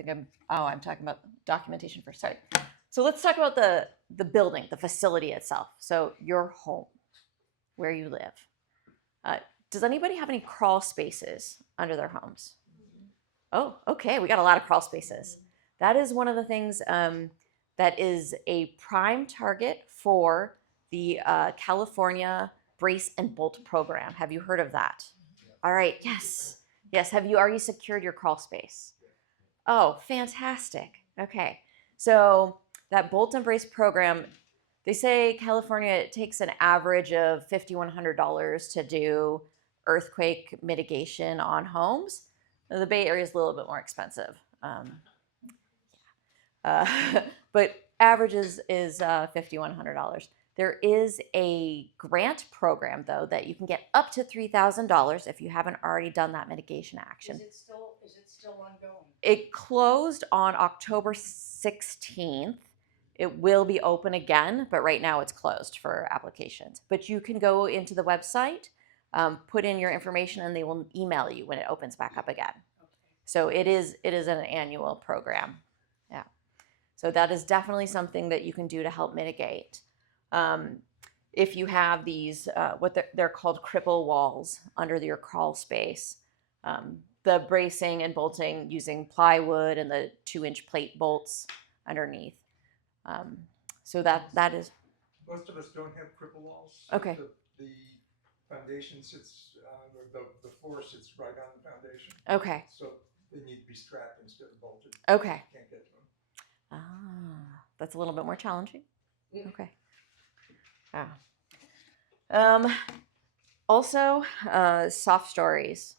talking about documentation first. Sorry. So let's talk about the building, the facility itself. So your home, where you live. Does anybody have any crawl spaces under their homes? Oh, okay. We got a lot of crawl spaces. That is one of the things that is a prime target for the California Brace and Bolt program. Have you heard of that? All right. Yes. Have you already secured your crawl space? Oh, fantastic. Okay. So that Bolt and Brace program, they say California, it takes an average of $5,100 to do earthquake mitigation on homes. The Bay Area is a little bit more expensive. But average is $5,100. There is a grant program, though, that you can get up to $3,000 if you haven't already done that mitigation action. Is it still ongoing? It closed on October 16th. It will be open again, but right now it's closed for applications. But you can go into the website, put in your information, and they will email you when it opens back up again. Okay. So it is an annual program. Yeah. So that is definitely something that you can do to help mitigate. If you have these, what they're called cripple walls under your crawl space, the bracing and bolting using plywood and the 2-inch plate bolts underneath. So that is. Most of us don't have cripple walls. Okay. The foundation sits, the floor sits right on the foundation. Okay. So they need to be strapped instead of bolted. Okay. Can't get to them. That's a little bit more challenging. Yeah. Okay. Also, soft stories.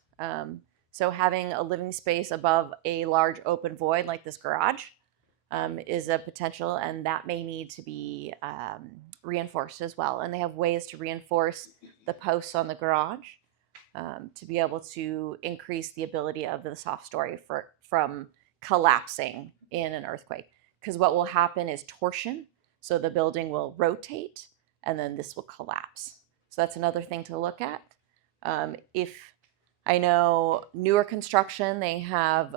So having a living space above a large open void like this garage is a potential, and that may need to be reinforced as well. And they have ways to reinforce the posts on the garage to be able to increase the ability of the soft story from collapsing in an earthquake. Because what will happen is torsion, so the building will rotate, and then this will collapse. So that's another thing to look at. If I know newer construction, they have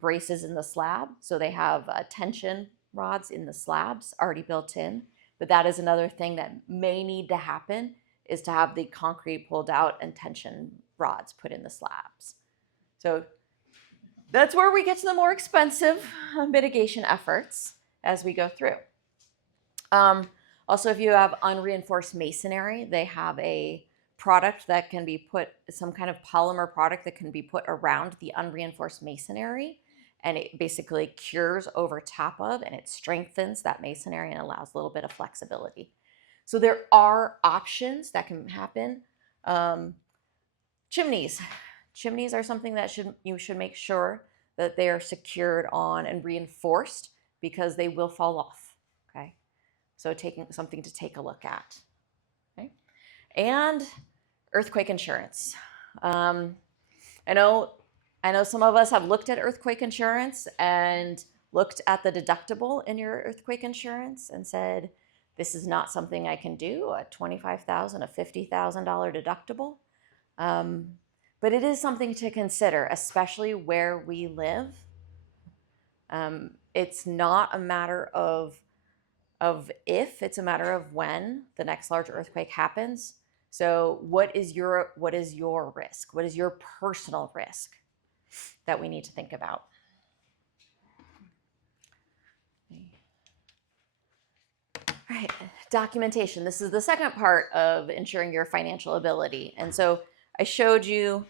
braces in the slab, so they have tension rods in the slabs already built in. But that is another thing that may need to happen, is to have the concrete pulled out and tension rods put in the slabs. So that's where we get to the more expensive mitigation efforts as we go through. Also, if you have unreinforced masonry, they have a product that can be put, some kind of polymer product that can be put around the unreinforced masonry, and it basically cures over top of, and it strengthens that masonry and allows a little bit of flexibility. So there are options that can happen. Chimneys. Chimneys are something that you should make sure that they are secured on and reinforced, because they will fall off. Okay, so taking something to take a look at. Okay, and earthquake insurance. I know some of us have looked at earthquake insurance and looked at the deductible in your earthquake insurance and said, this is not something I can do, a $25,000, a $50,000 deductible. But it is something to consider, especially where we live. It's not a matter of if, it's a matter of when the next large earthquake happens. So what is your risk? What is your personal risk that we need to think about? All right, documentation. This is the second part of ensuring your financial ability. And so I showed you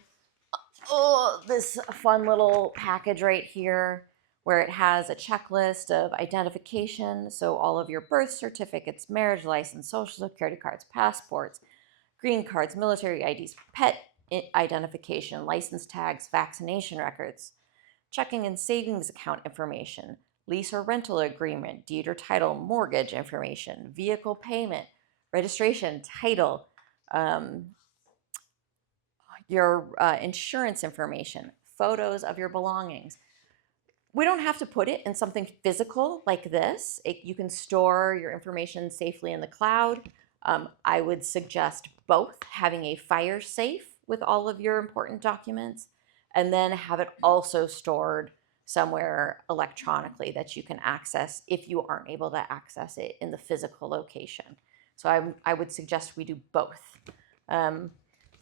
this fun little package right here where it has a checklist of identification. So all of your birth certificates, marriage license, social security cards, passports, green cards, military IDs, pet identification, license tags, vaccination records, checking and savings account information, lease or rental agreement, deed or title, mortgage information, vehicle payment, registration, title, your insurance information, photos of your belongings. We don't have to put it in something physical like this. You can store your information safely in the cloud. I would suggest both having a fire safe with all of your important documents, and then have it also stored somewhere electronically that you can access if you aren't able to access it in the physical location. So I would suggest we do both.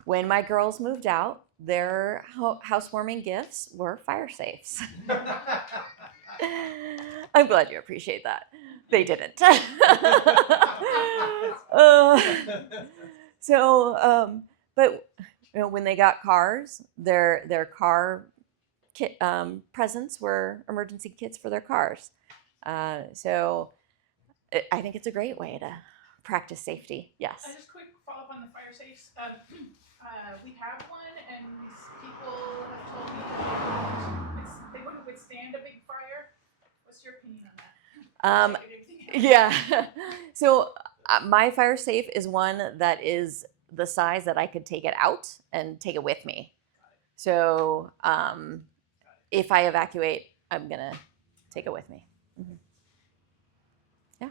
When my girls moved out, their housewarming gifts were fire safes. I'm glad you appreciate that. They didn't. But when they got cars, their car kit presents were emergency kits for their cars. So I think it's a great way to practice safety. Yes. Just quick follow up on the fire safes. We have one, and people have told me that they wouldn't withstand a big fire. What's your opinion on that? Yeah. So my fire safe is one that is the size that I could take it out and take it with me. So if I evacuate, I'm gonna take it with me. Mm-hmm. Yeah.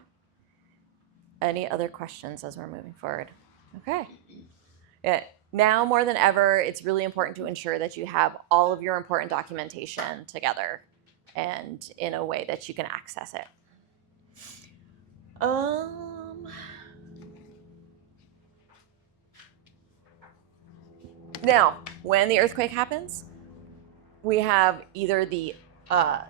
Any other questions as we're moving forward? Okay. Yeah. Now more than ever, it's really important to ensure that you have all of your important documentation together and in a way that you can access it. Now, when the earthquake happens, we have either the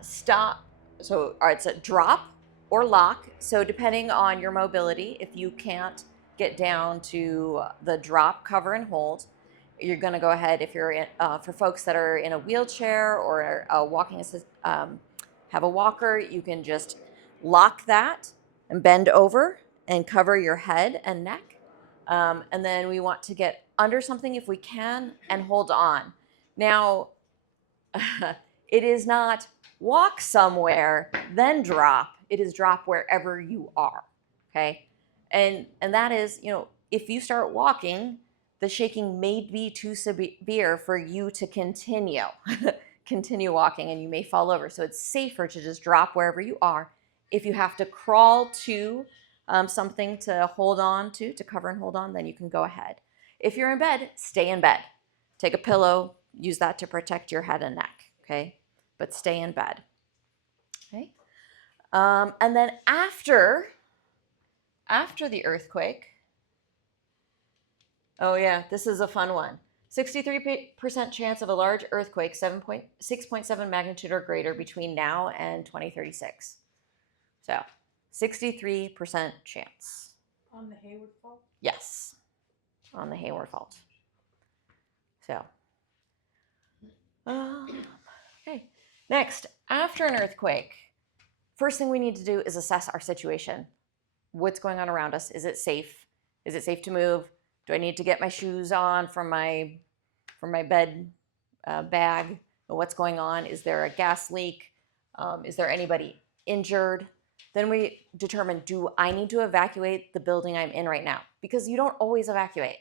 stop, or it's a drop or lock. So depending on your mobility, if you can't get down to the drop, cover, and hold, you're going to go ahead. If you're in, for folks that are in a wheelchair or a walking assist, have a walker, you can just lock that and bend over and cover your head and neck. And then we want to get under something if we can and hold on. Now, It is not walk somewhere, then drop. It is drop wherever you are, okay? And that is, if you start walking, the shaking may be too severe for you to continue walking, and you may fall over. So it's safer to just drop wherever you are. If you have to crawl to something to hold on to cover and hold on, then you can go ahead. If you're in bed, stay in bed. Take a pillow, use that to protect your head and neck, okay? But stay in bed, okay? And then after the earthquake, oh yeah, this is a fun one. 63% chance of a large earthquake, 6.7 magnitude or greater between now and 2036. So, 63% chance. On the Hayward Fault? Yes, on the Hayward Fault. So, okay. Next, after an earthquake, first thing we need to do is assess our situation. What's going on around us? Is it safe? Is it safe to move? Do I need to get my shoes on from my bed bag? What's going on? Is there a gas leak? Is there anybody injured? Then we determine, do I need to evacuate the building I'm in right now? Because you don't always evacuate,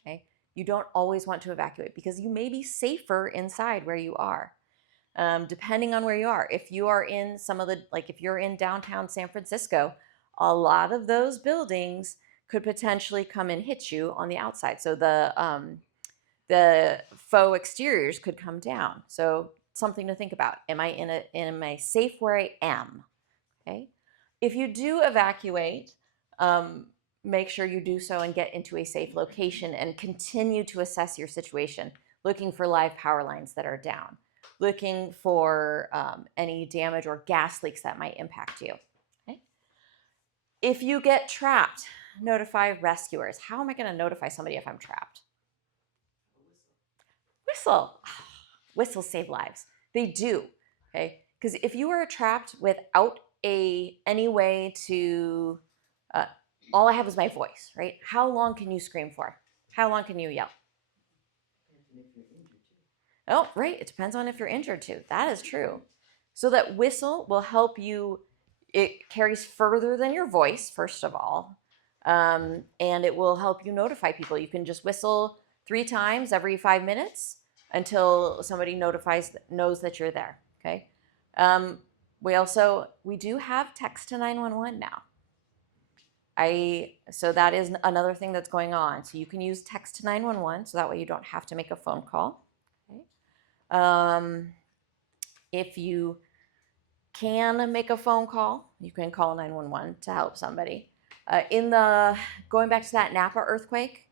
okay? You don't always want to evacuate because you may be safer inside where you are. Depending on where you are. If you are in if you're in downtown San Francisco, a lot of those buildings could potentially come and hit you on the outside. So the faux exteriors could come down. So something to think about. Am I safe where I am? Okay. If you do evacuate, make sure you do so and get into a safe location and continue to assess your situation, looking for live power lines that are down, looking for any damage or gas leaks that might impact you. Okay. If you get trapped, notify rescuers. How am I going to notify somebody if I'm trapped? Whistle. Whistles save lives. They do. Okay. Because if you are trapped without any way to, all I have is my voice, right? How long can you scream for? How long can you yell? Oh, right. It depends on if you're injured too. That is true. So that whistle will help you. It carries further than your voice, first of all, and it will help you notify people. You can just whistle 3 times every 5 minutes until somebody knows that you're there. Okay. We do have text to 911 now. So that is another thing that's going on. So you can use text to 911, so that way you don't have to make a phone call. Okay. If you can make a phone call, you can call 911 to help somebody. Going back to that Napa earthquake,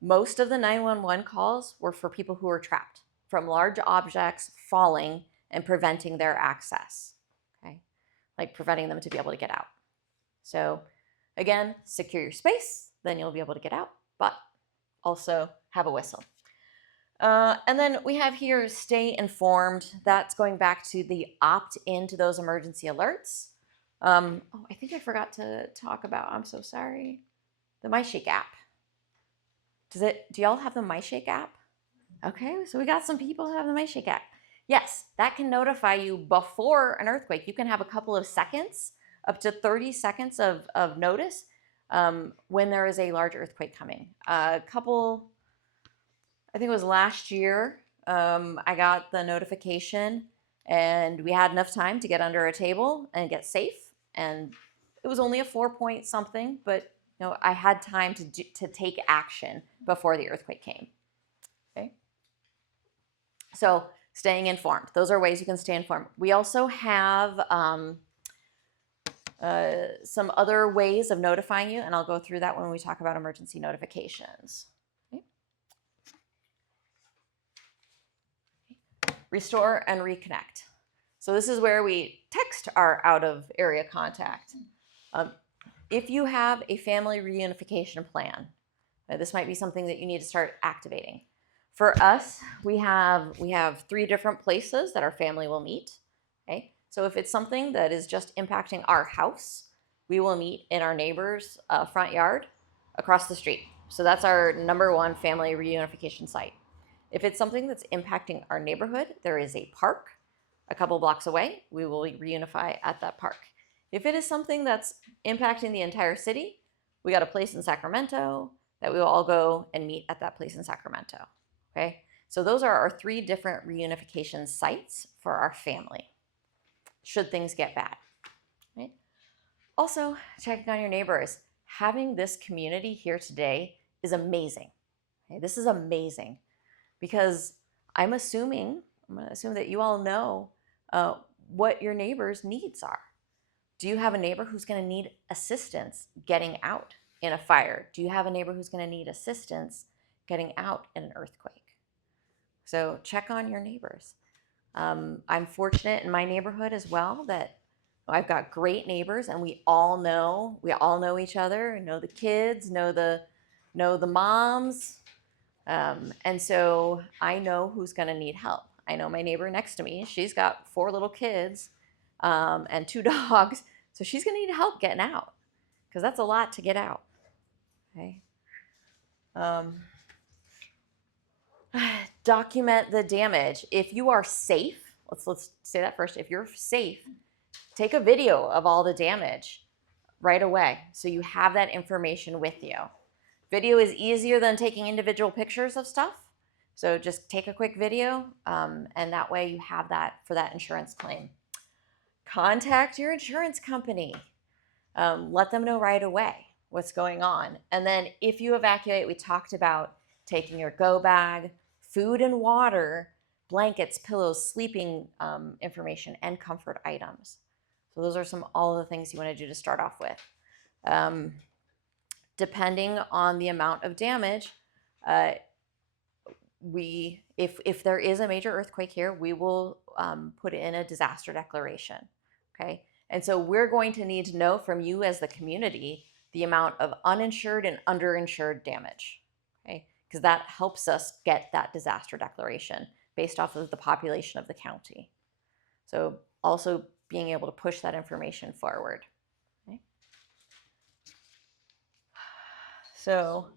most of the 911 calls were for people who were trapped from large objects falling and preventing their access. Okay, like preventing them to be able to get out. So again, secure your space, then you'll be able to get out, but also have a whistle. And then we have here, stay informed. That's going back to the opt into those emergency alerts. I think I forgot to talk about, I'm so sorry, the MyShake app. Do y'all have the MyShake app? Okay, so we got some people who have the MyShake app. Yes, that can notify you before an earthquake. You can have a couple of seconds, up to 30 seconds of notice when there is a large earthquake coming. I think it was last year, I got the notification and we had enough time to get under a table and get safe. And it was only a 4-point something, but I had time to take action before the earthquake came. Okay. So staying informed. Those are ways you can stay informed. We also have some other ways of notifying you, and I'll go through that when we talk about emergency notifications. Restore and reconnect. So this is where we text our out of area contact. If you have a family reunification plan, this might be something that you need to start activating. For us, we have 3 different places that our family will meet. Okay, so if it's something that is just impacting our house, we will meet in our neighbor's front yard across the street. So that's our number 1 family reunification site. If it's something that's impacting our neighborhood, there is a park a couple blocks away. We will reunify at that park. If it is something that's impacting the entire city, we got a place in Sacramento that we will all go and meet at that place in Sacramento. Okay, so those are our 3 different reunification sites for our family, should things get bad. Right? Also, checking on your neighbors. Having this community here today is amazing. Okay, this is amazing because I'm going to assume that you all know what your neighbors' needs are. Do you have a neighbor who's going to need assistance getting out in a fire? Do you have a neighbor who's going to need assistance getting out in an earthquake? So check on your neighbors. I'm fortunate in my neighborhood as well that I've got great neighbors, and we all know each other, know the kids, know the moms, and so I know who's going to need help. I know my neighbor next to me. She's got 4 little kids and 2 dogs, so she's going to need help getting out because that's a lot to get out. Okay. Document the damage. If you are safe, let's say that first. If you're safe, take a video of all the damage right away so you have that information with you. Video is easier than taking individual pictures of stuff. So just take a quick video and that way you have that for that insurance claim. Contact your insurance company. Let them know right away what's going on. And then if you evacuate, we talked about taking your go bag, food and water, blankets, pillows, sleeping information, and comfort items. So those are all of the things you want to do to start off with. Depending on the amount of damage, if there is a major earthquake here, we will put in a disaster declaration. Okay, and so we're going to need to know from you as the community the amount of uninsured and underinsured damage. Okay, because that helps us get that disaster declaration based off of the population of the county. So also being able to push that information forward. Okay. So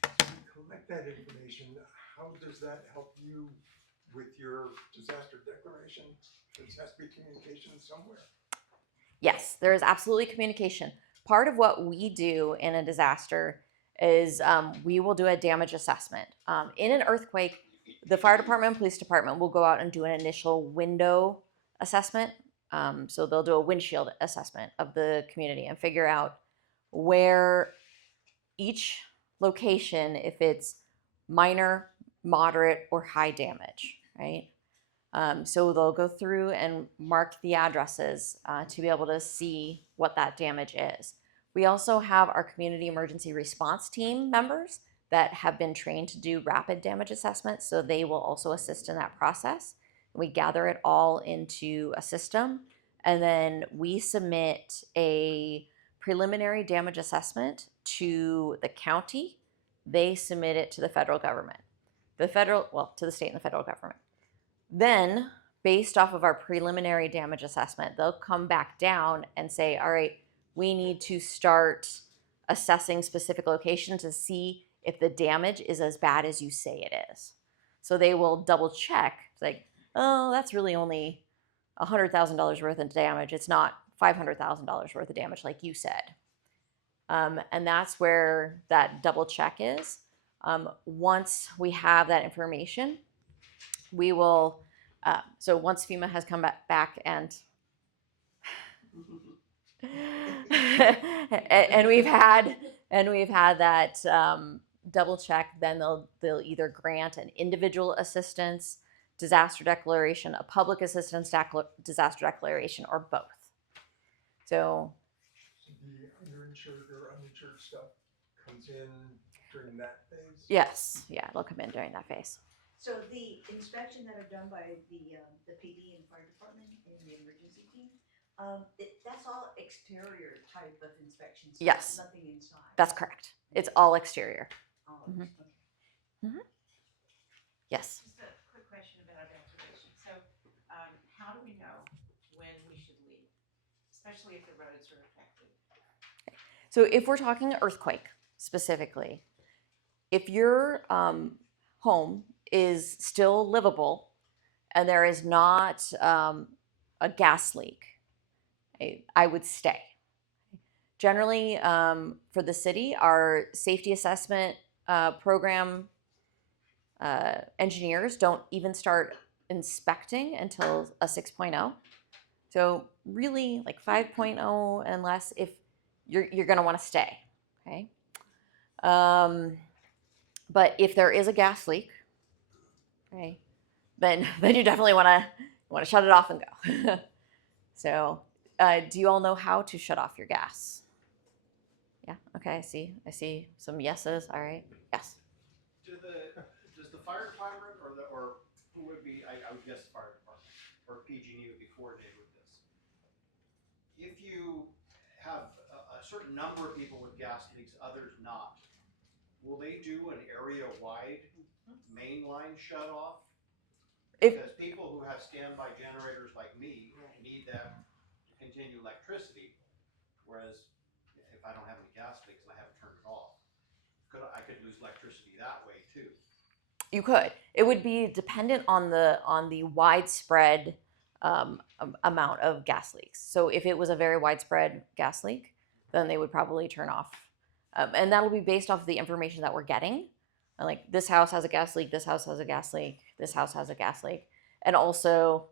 Collect that information, how does that help you with your disaster declaration? There has to be communication somewhere. yes, there is absolutely communication. Part of what we do in a disaster is we will do a damage assessment. In an earthquake, the fire department and police department will go out and do an initial window assessment. So they'll do a windshield assessment of the community and figure out where each location, if it's minor, moderate, or high damage, right? So they'll go through and mark the addresses to be able to see what that damage is. We also have our community emergency response team members that have been trained to do rapid damage assessments, so they will also assist in that process. We gather it all into a system, and then we submit a preliminary damage assessment to the county. They submit it to the federal government. To the state and the federal government. Then, based off of our preliminary damage assessment, they'll come back down and say, all right, we need to start assessing specific locations to see if the damage is as bad as you say it is. So they will double check. It's like, oh, that's really only $100,000 worth of damage. It's not $500,000 worth of damage like you said. And that's where that double check is. Once we have that information, we will, so once FEMA has come back and and we've had that double check, then they'll either grant an individual assistance disaster declaration, a public assistance disaster declaration, or both. So The underinsured or uninsured stuff comes in during that phase? yes, yeah, it'll come in during that phase. So the inspection that are done by the PD and fire department and the emergency team, that's all exterior type of inspections. Yes. Nothing inside. That's correct. It's all exterior. Oh, Mhm. okay. Yes. Just a quick question about evacuation. So, how do we know when we should leave, especially if the roads are affected? So if we're talking earthquake specifically, if your home is still livable and there is not a gas leak, I would stay. Generally, for the city, our safety assessment program engineers don't even start inspecting until a 6.0. So really, like 5.0 and less, if you're going to want to stay. Okay. But if there is a gas leak, okay, then you definitely want to shut it off and go. So, do you all know how to shut off your gas? Yeah. Okay. I see some yeses. All right. Yes. Does the fire department or who would be? I would guess the fire department or PG&E would be coordinated with this. If you have a certain number of people with gas leaks, others not, will they do an area-wide main line shut off? Because people who have standby generators like me need that to continue electricity, whereas if I don't have any gas leaks and I haven't turned it off, I could lose electricity that way too. You could. It would be dependent on the widespread amount of gas leaks. So if it was a very widespread gas leak, then they would probably turn off, and that will be based off of the information that we're getting. Like this house has a gas leak, this house has a gas leak, this house has a gas leak, and also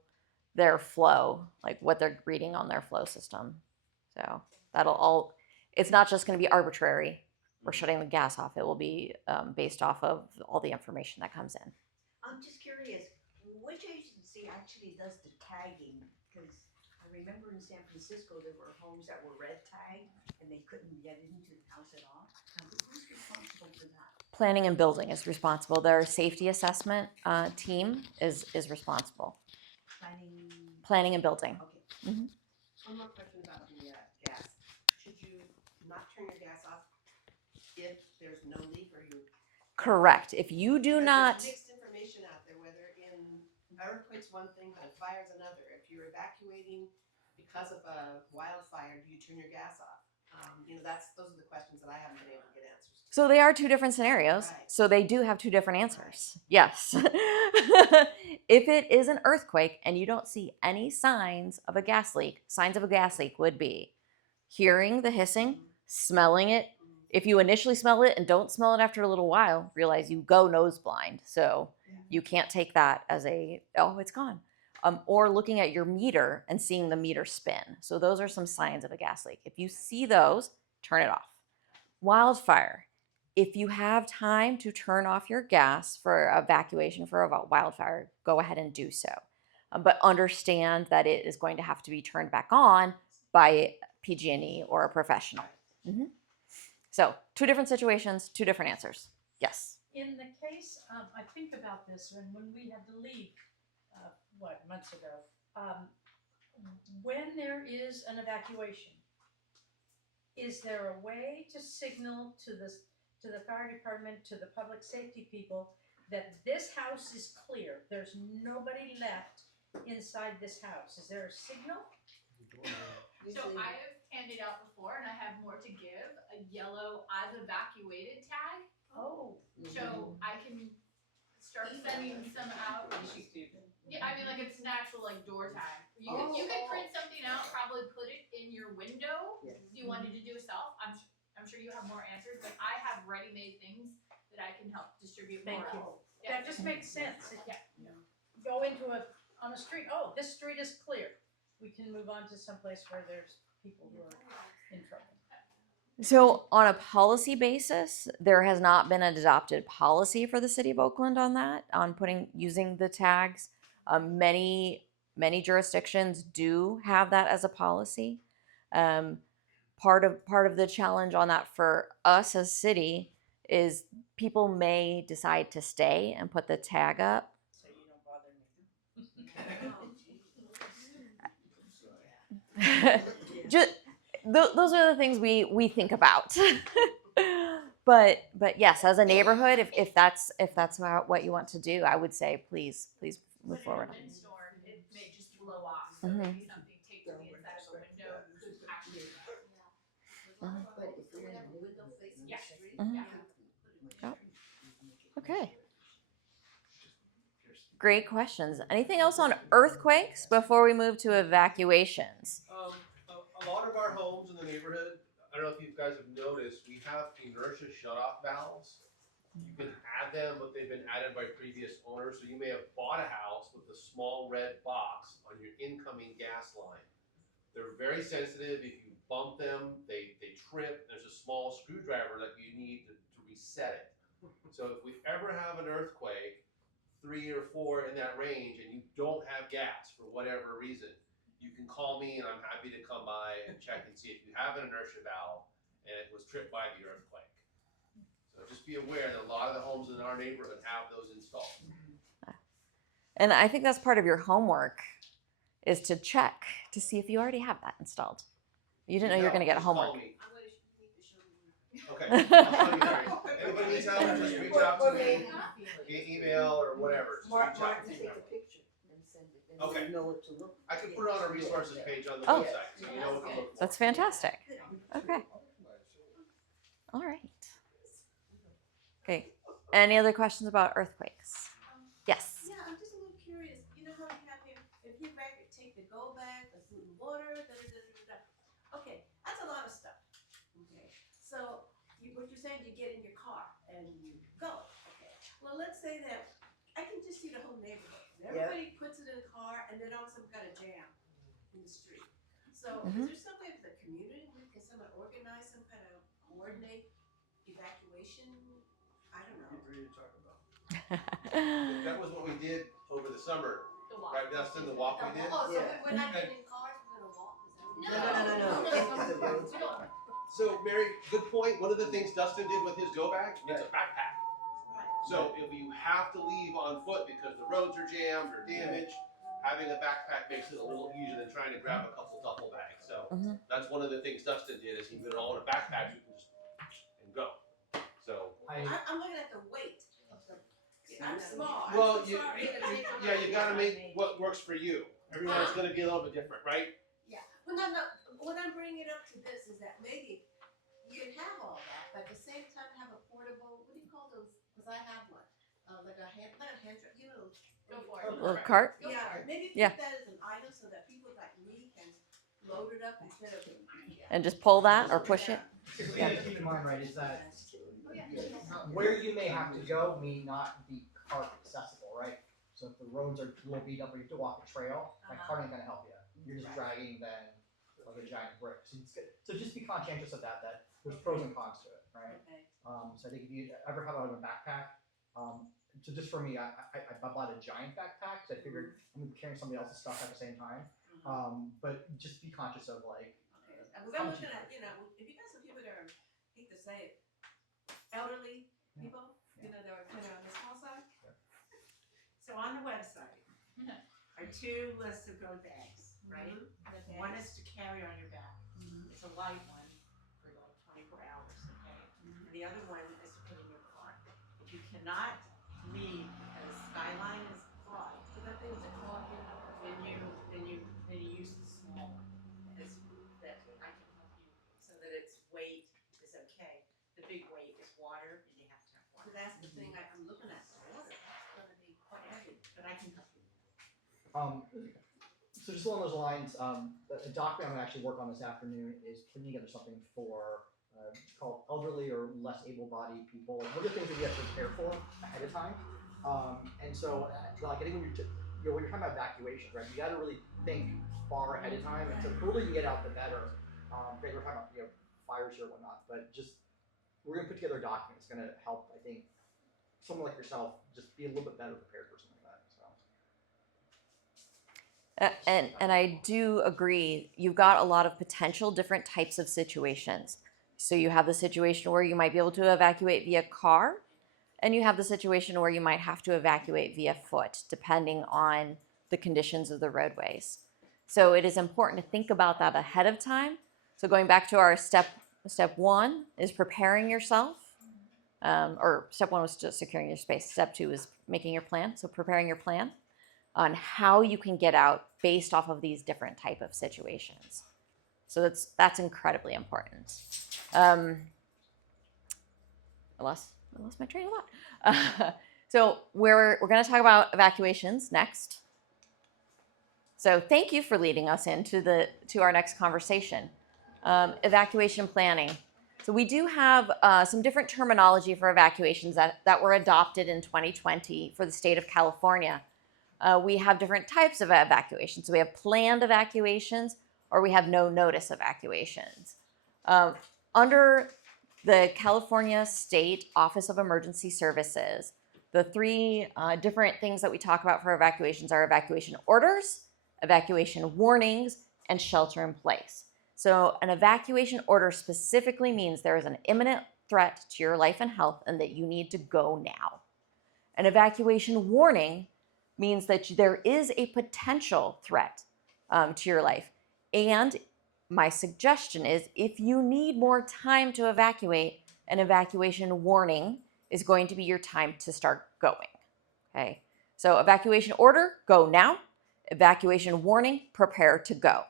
their flow, like what they're reading on their flow system. So that'll all. It's not just going to be arbitrary. We're shutting the gas off. It will be based off of all the information that comes in. I'm just curious, which agency actually does the tagging? Because I remember in San Francisco, there were homes that were red tagged and they couldn't get into the house at all. Who's responsible for that? Planning and building is responsible. Their safety assessment team is responsible. Planning and building. Okay. Mm-hmm. One more question about the gas. Should you not turn your gas off if there's no leak or you? Correct. If you do Because not. there's mixed information out there, whether in earthquake's one thing, but fire's another. If you're evacuating because of a wildfire, do you turn your gas off? Those are the questions that I haven't been able to get answers to. So they are two different scenarios. Right. So they do have two different answers. Yes. If it is an earthquake and you don't see any signs of a gas leak, signs of a gas leak would be hearing the hissing, smelling it. If you initially smell it and don't smell it after a little while, realize you go nose blind. So you can't take that as it's gone. Or looking at your meter and seeing the meter spin. So those are some signs of a gas leak. If you see those, turn it off. Wildfire. If you have time to turn off your gas for evacuation for a wildfire, go ahead and do so. But understand that it is going to have to be turned back on by PG&E or a professional. Mm-hmm. So, two different situations, two different answers. Yes. In the case, I think about this when we had the leak, months ago, when there is an evacuation, is there a way to signal to the fire department, to the public safety people, that this house is clear? There's nobody left inside this house. Is there a signal? So I have handed out before, and I have more to give, a yellow "I've evacuated" tag. Oh. So I can start sending some out. Yeah, I mean, like it's an actual door tag. You could print something out, probably put it in your window if you wanted to do yourself. I'm sure you have more answers, but I have ready-made things that I can help distribute. Thank you. Yeah. That just makes sense. Yeah. Go into on a street. Oh, this street is clear. We can move on to someplace where there's people who are in trouble. So, on a policy basis, there has not been an adopted policy for the city of Oakland on that, on using the tags. Many jurisdictions do have that as a policy. Part of the challenge on that for us as city is people may decide to stay and put the tag up. So you don't bother me. Just those are the things we think about. but yes, as a neighborhood, if that's what you want to do, I would say please move forward. But in a windstorm, it may just blow off. So Mm-hmm. maybe something taped to the inside of a window could actually. But if you're in a window facing the Yeah. street. Mhm. Yeah. Yep. Okay. great questions. Anything else on earthquakes before we move to evacuations? A lot of our homes in the neighborhood, I don't know if you guys have noticed, we have inertia shutoff valves. You can add them, but they've been added by previous owners. So you may have bought a house with a small red box on your incoming gas line. They're very sensitive. If you bump them, they trip. There's a small screwdriver that you need to reset it. So if we ever have an earthquake, 3 or 4 in that range, and you don't have gas for whatever reason, you can call me and I'm happy to come by and check and see if you have an inertia valve and it was tripped by the earthquake. So just be aware that a lot of the homes in our neighborhood have those installed. And I think that's part of your homework is to check to see if you already have that installed. You didn't know you were going to get Just homework. call me. I'm gonna need to show you. Okay, I'll tell you, Mary. Anybody needs help, just reach out to me via email or whatever. Just reach out to me. Take a picture and send it, and Okay. you know what to look. I can put it on a resources page on the Oh. website, so you know what to look for. That's fantastic. Okay. All right. Okay. Any other questions about earthquakes? Yes. Yeah, I'm just a little curious, you know how we have here, if you take the go bag, the food and water, okay, that's a lot of stuff, okay? So, what you're saying, you get in your car and you go, okay? Well, let's say that, I can just see the whole neighborhood, everybody puts it in a car and then all of a sudden we've got a jam in the street. So, is there some way for the community, can someone organize some kind of coordinate evacuation? I don't know. What are you talking about? That was what we did over the summer, right, Dustin, the walk we did? Oh, so Yeah. we're not getting in cars, we're gonna walk? Is that what you're No. If the roads are. So, Mary, good point. One of the things Dustin did with his go bag, it's a backpack. Right. So if you have to leave on foot because the roads are jammed or damaged, having a backpack makes it a little easier than trying to grab a couple duffel bags. So that's one of the things Dustin did is he put it all in a backpack. You can just and go. So I'm looking at the weight of the, I'm small, well, I'm so sorry. you got to make what works for you. Everyone's going to be a little bit different, right? Yeah, well, no, what I'm bringing it up to this is that maybe you can have all that, but at the same time have a portable, what do you call those, because I have one, like a hand, not a hand truck, you know. Go for A it. little cart? Yeah, maybe Yeah. put that as an item so that people like me can load it up instead of. And just pull that or push it? The thing to keep in mind, right, is that where you may have to go may not be cart accessible, right? So if the roads are a little beat up or you have to walk a trail, that cart ain't gonna help you. You're just dragging then like a giant brick. So just be conscientious of that there's pros and cons to it, right? Okay. So I think if you ever have out of a backpack, so just for me, I bought a giant backpack because I figured I'm gonna be carrying somebody else's stuff at the same time. But just be conscious of like. Okay, because I'm looking at, you know, if you got some people that are, I hate to say it, elderly people, you know, that are kind of on the small side. So on the website are 2 lists of go bags, right? One is to carry on your back. It's a light one for like 24 hours, okay? And the other one is to put in your car. If you cannot leave because Skyline is clogged, So that thing is a clock, you know. then you use the small one. It's, that I can help you so that its weight is okay. The big weight is water, and you have to have So water. that's the thing I'm looking at, the water, it's gonna be quite heavy. But I can help you. So just along those lines, a document I'm gonna actually work on this afternoon is putting together something for called elderly or less able-bodied people. What are the things that we have to prepare for ahead of time? And so, like I think when you're talking about evacuations, right? You got to really think far ahead of time, and so the earlier you get out, the better. We're talking about fires here and whatnot, but just we're gonna put together a document that's gonna help. I think someone like yourself just be a little bit better prepared for something like that. So. And I do agree. You've got a lot of potential different types of situations. So you have the situation where you might be able to evacuate via car, and you have the situation where you might have to evacuate via foot, depending on the conditions of the roadways. So it is important to think about that ahead of time. So going back to our step 1 is preparing yourself, or step 1 was just securing your space. Step 2 is making your plan. So preparing your plan on how you can get out based off of these different type of situations. So that's incredibly important. I lost my train of thought. So we're going to talk about evacuations next. So thank you for leading us into our next conversation. Evacuation planning. So we do have some different terminology for evacuations that were adopted in 2020 for the state of California. We have different types of evacuations. So we have planned evacuations, or we have no notice evacuations. Under the California State Office of Emergency Services, the three different things that we talk about for evacuations are evacuation orders, evacuation warnings, and shelter in place. So an evacuation order specifically means there is an imminent threat to your life and health and that you need to go now. An evacuation warning means that there is a potential threat to your life. And my suggestion is if you need more time to evacuate, an evacuation warning is going to be your time to start going. Okay, so evacuation order, go now. Evacuation warning, prepare to go.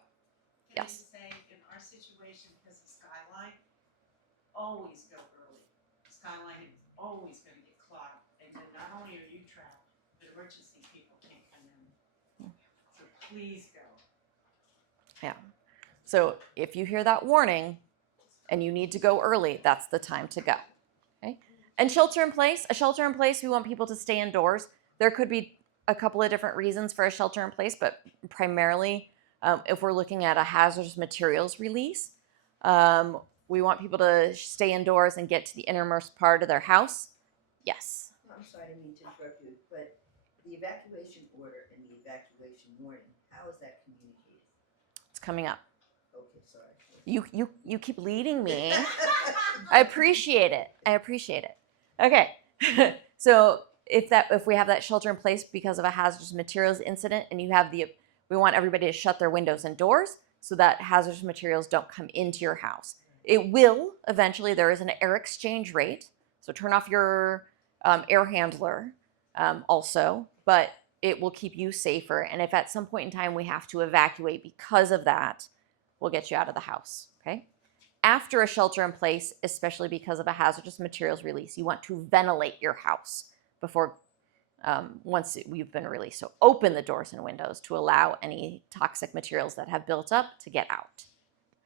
Can I Yes. just say, in our situation, because of Skyline, always go early. Skyline is always gonna get clogged, and then not only are you trapped, but emergency people can't come in. So please go. Yeah. So if you hear that warning and you need to go early, that's the time to go. Okay. And shelter in place, a shelter in place, we want people to stay indoors. There could be a couple of different reasons for a shelter in place, but primarily if we're looking at a hazardous materials release, we want people to stay indoors and get to the innermost part of their house. Yes. I'm sorry, I didn't mean to interrupt you, but the evacuation order and the evacuation warning, how is that communicated? It's coming up. Okay, sorry. You keep leading me. I appreciate it. Okay. So if we have that shelter in place because of a hazardous materials incident and we want everybody to shut their windows and doors so that hazardous materials don't come into your house. It will eventually, there is an air exchange rate. So turn off your air handler also, but it will keep you safer. And if at some point in time we have to evacuate because of that, we'll get you out of the house, okay? After a shelter in place, especially because of a hazardous materials release, you want to ventilate your house before, once you've been released. So open the doors and windows to allow any toxic materials that have built up to get out.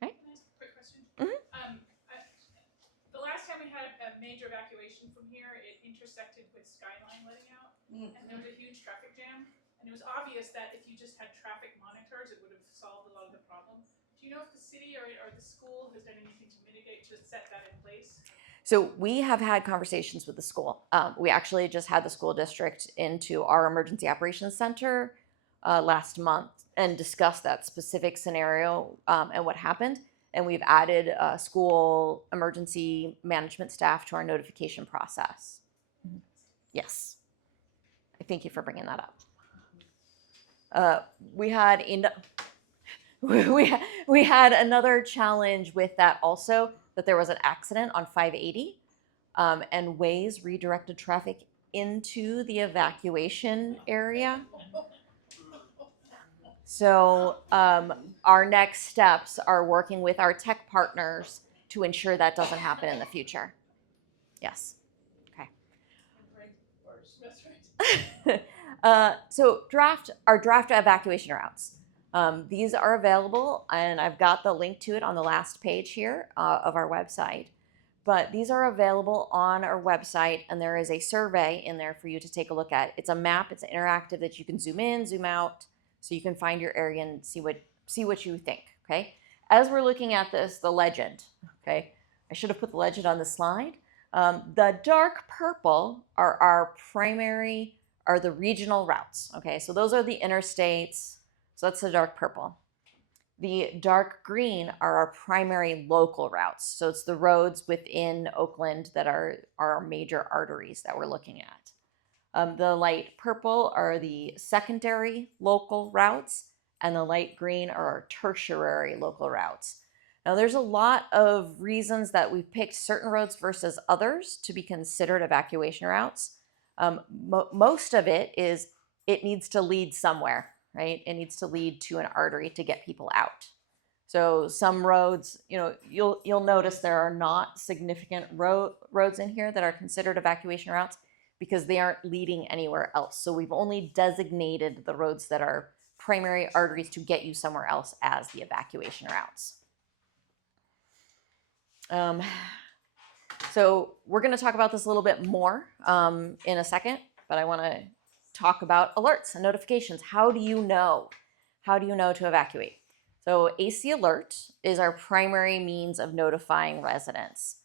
Can I ask a quick question? The last time we had a major evacuation from here, it intersected with Skyline letting out, and there was a huge traffic jam. And it was obvious that if you just had traffic monitors, it would have solved a lot of the problem. Do you know if the city or the school has done anything to mitigate, to set that in place? So we have had conversations with the school. We actually just had the school district into our emergency operations center last month and discussed that specific scenario and what happened. And we've added school emergency management staff to our notification process. Yes. I thank you for bringing that up. We had another challenge with that also, that there was an accident on 580 and Waze redirected traffic into the evacuation area. So our next steps are working with our tech partners to ensure that doesn't happen in the future. Yes. Okay. So our draft evacuation routes. These are available, and I've got the link to it on the last page here of our website. But these are available on our website, and there is a survey in there for you to take a look at. It's a map, it's interactive that you can zoom in, zoom out, so you can find your area and see what you think, okay? As we're looking at this, the legend, okay? I should have put the legend on the slide. The dark purple are the regional routes, okay? So those are the interstates, so that's the dark purple. The dark green are our primary local routes. So it's the roads within Oakland that are our major arteries that we're looking at. The light purple are the secondary local routes, and the light green are our tertiary local routes. Now there's a lot of reasons that we've picked certain roads versus others to be considered evacuation routes. Most of it is it needs to lead somewhere. Right? It needs to lead to an artery to get people out. So some roads, you'll notice there are not significant roads in here that are considered evacuation routes because they aren't leading anywhere else. So we've only designated the roads that are primary arteries to get you somewhere else as the evacuation routes. So we're going to talk about this a little bit more in a second, but I want to talk about alerts and notifications. How do you know? How do you know to evacuate? So AC Alert is our primary means of notifying residents.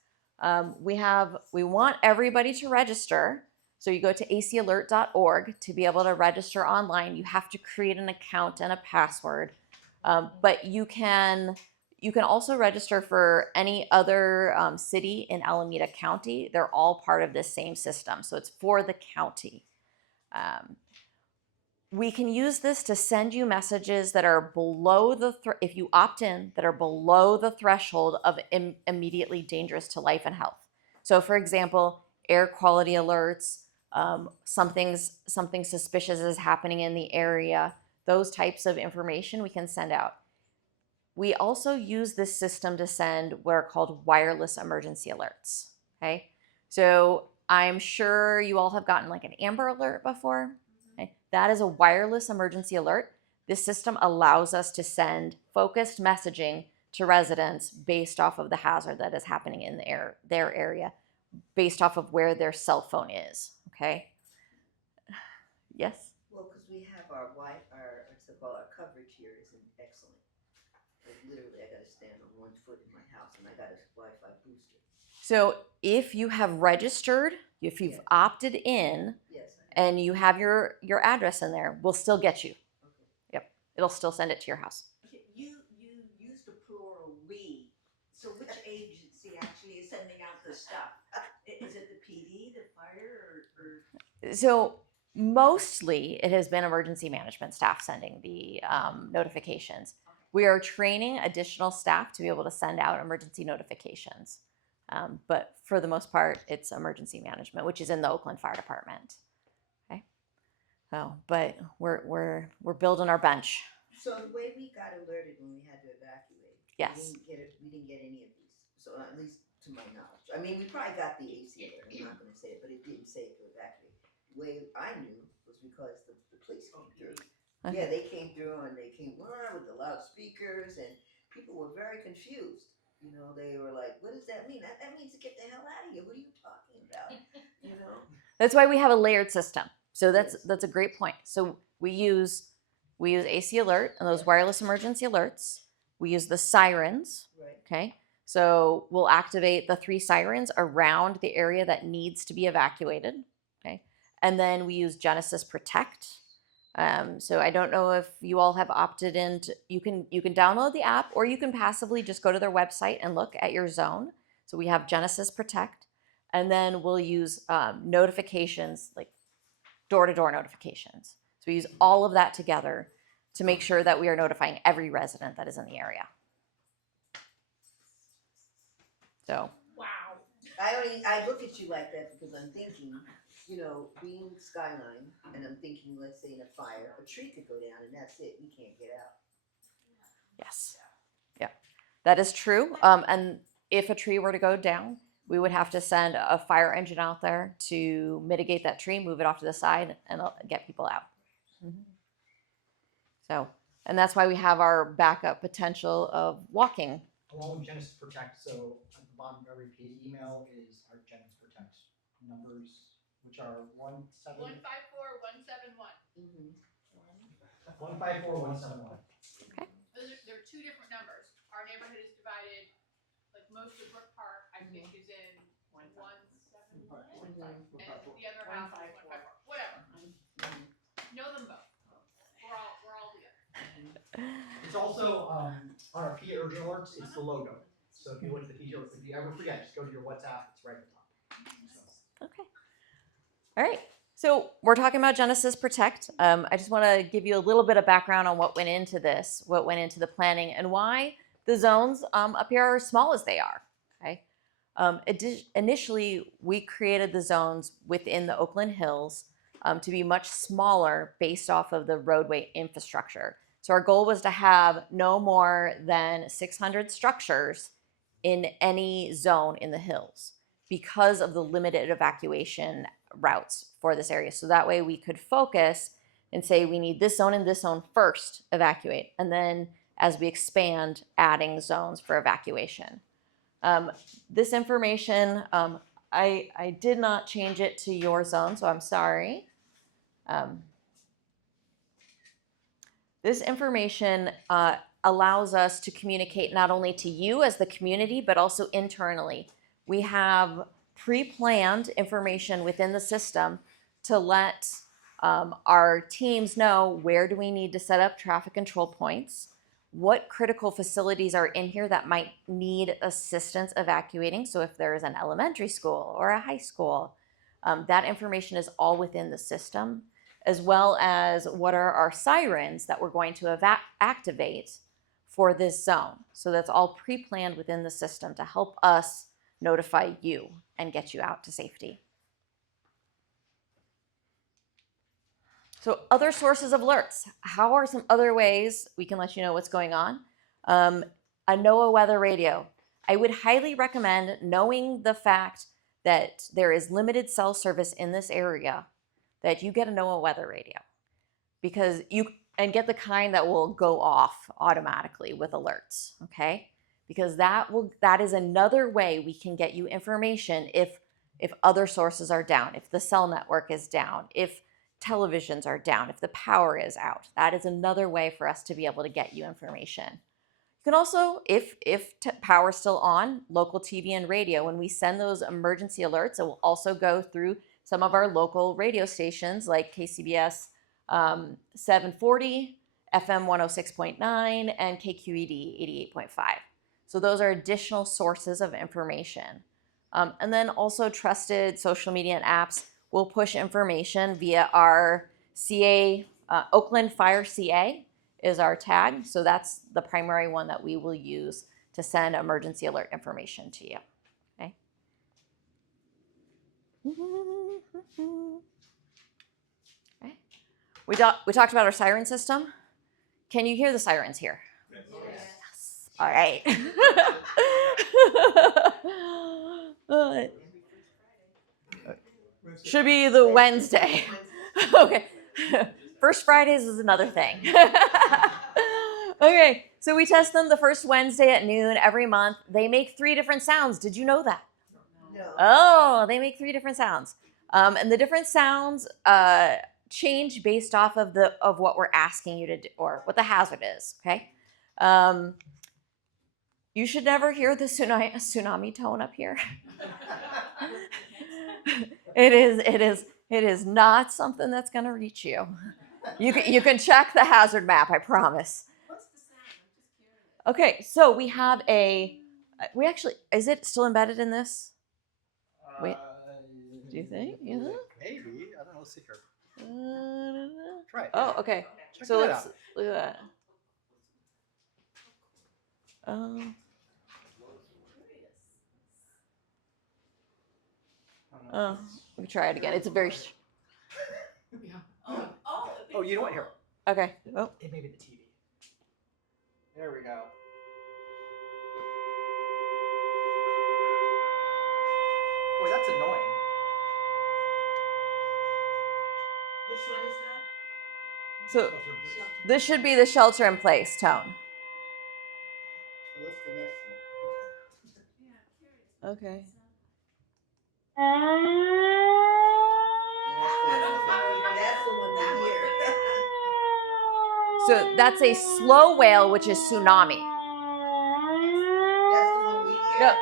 We want everybody to register. So you go to acalert.org to be able to register online. You have to create an account and a password, but you can also register for any other city in Alameda County. They're all part of this same system, so it's for the county. We can use this to send you messages that are below if you opt in, that are below the threshold of immediately dangerous to life and health. So for example, air quality alerts, something suspicious is happening in the area, those types of information we can send out. We also use this system to send what are called wireless emergency alerts, okay? So I'm sure you all have gotten like an Amber Alert before. Okay? That is a wireless emergency alert. This system allows us to send focused messaging to residents based off of the hazard that is happening in their area, based off of where their cell phone is, okay? Yes? Well, because we have our what's it called, our coverage here isn't excellent. Like literally, I gotta stand on one foot in my house and I got a Wi-Fi booster. So if you have registered, if you've Yes. opted in, Yes. and you have your address in there, we'll still get you. Okay. Yep, it'll still send it to your house. You used the plural we, so which agency actually is sending out the stuff? Is it the PD, the fire, or? So mostly it has been emergency management staff sending the notifications. We are training additional staff to be able to send out emergency notifications. But for the most part, it's emergency management, which is in the Oakland Fire Department. Okay. Oh, but we're building our bench. So the way we got alerted when we had to evacuate, Yes. we didn't get any of these. So at least to my knowledge, I mean, we probably got the AC alert. I'm not going to say it, but it didn't say to evacuate. The way I knew was because the police came through. Okay. Yeah, they came through and they came with the loudspeakers, and people were very confused. You know, they were like, "What does that mean? That means to get the hell out of here. What are you talking about?" You know. That's why we have a layered system. So Yes. that's a great point. So we use AC Alert and those wireless emergency alerts. We use the sirens. Right. Okay. So we'll activate the 3 sirens around the area that needs to be evacuated. Okay. And then we use Genesis Protect. So I don't know if you all have opted in. You can download the app, or you can passively just go to their website and look at your zone. So we have Genesis Protect, and then we'll use notifications, like door-to-door notifications. So we use all of that together to make sure that we are notifying every resident that is in the area. So Wow. I look at you like that because I'm thinking, you know, being skyline, and I'm thinking, let's say in a fire, a tree could go down and that's it. We can't get out. yes, yeah, that is true. And if a tree were to go down, we would have to send a fire engine out there to mitigate that tree, move it off to the side, and get people out. Mm-hmm. So, and that's why we have our backup potential of walking. Along with Genesis Protect, so at the bottom of every page email is our Genesis Protect numbers, which are 154 Mm-hmm. 171. There are 2 different numbers. Our neighborhood is divided, like most of Brook Park, I think, is in 171, and the other half is 154. Whatever. Know them both. We're all together. It's also on our PEIA urgent alerts. It's the logo. So if you look at the PEIA, if you ever forget, just go to your WhatsApp. It's right at the top. So. Okay. All right. So we're talking about Genesis Protect. I just want to give you a little bit of background on what went into this, what went into the planning, and why the zones up here are as small as they are. Okay. Initially, we created the zones within the Oakland Hills to be much smaller based off of the roadway infrastructure. So our goal was to have no more than 600 structures in any zone in the hills because of the limited evacuation routes for this area. So that way we could focus and say we need this zone and this zone first, evacuate. And then as we expand, adding zones for evacuation. This information, I did not change it to your zone, so I'm sorry. This information allows us to communicate not only to you as the community, but also internally. We have pre-planned information within the system to let our teams know where do we need to set up traffic control points, what critical facilities are in here that might need assistance evacuating. So if there is an elementary school or a high school, that information is all within the system, as well as what are our sirens that we're going to activate for this zone. So that's all pre-planned within the system to help us notify you and get you out to safety. So other sources of alerts. How are some other ways we can let you know what's going on? A NOAA weather radio. I would highly recommend, knowing the fact that there is limited cell service in this area, that you get a NOAA weather radio, because and get the kind that will go off automatically with alerts, okay? Because that is another way we can get you information if other sources are down, if the cell network is down, if televisions are down, if the power is out. That is another way for us to be able to get you information. You can also, if power's still on, local TV and radio, when we send those emergency alerts, it will also go through some of our local radio stations like KCBS 740, FM 106.9, and KQED 88.5. So those are additional sources of information. And then also trusted social media and apps will push information via our CA, Oakland Fire CA is our tag. So that's the primary one that we will use to send emergency alert information to you, okay? Okay. We talked about our siren system. Can you hear the sirens here? Yes. All right. Should be the Wednesday. Okay. First Fridays is another thing. Okay, so we test them the first Wednesday at noon every month. They make 3 different sounds. Did you know that? No. Oh, they make 3 different sounds. And the different sounds change based off of what we're asking you to do, or what the hazard is, okay? You should never hear the tsunami tone up here. It is not something that's going to reach you. You can check the hazard map, I promise. What's the sound? I'm just curious. Okay, so we have is it still embedded in this? Wait, do you think? Yeah. Maybe. I don't know. Let's see here. Try it. Oh, okay. Check So that let's out. look at that. Oh, we can try it again. It's a very Oh, you know what? Here. okay. Oh, It may be the TV. There we go. Boy, that's annoying. Which one is that? so this should be the shelter in place tone. What's the next one? Okay. That's the one we hear. So that's a slow whale, which is tsunami. That's the one we hear. Yep.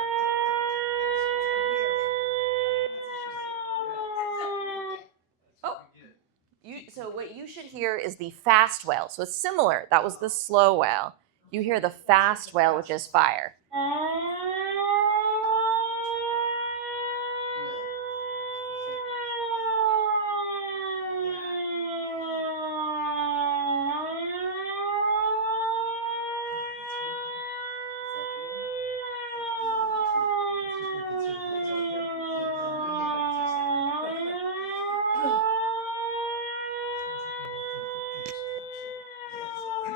So what you should hear is the fast whale. So it's similar. That was the slow whale. You hear the fast whale, which is fire.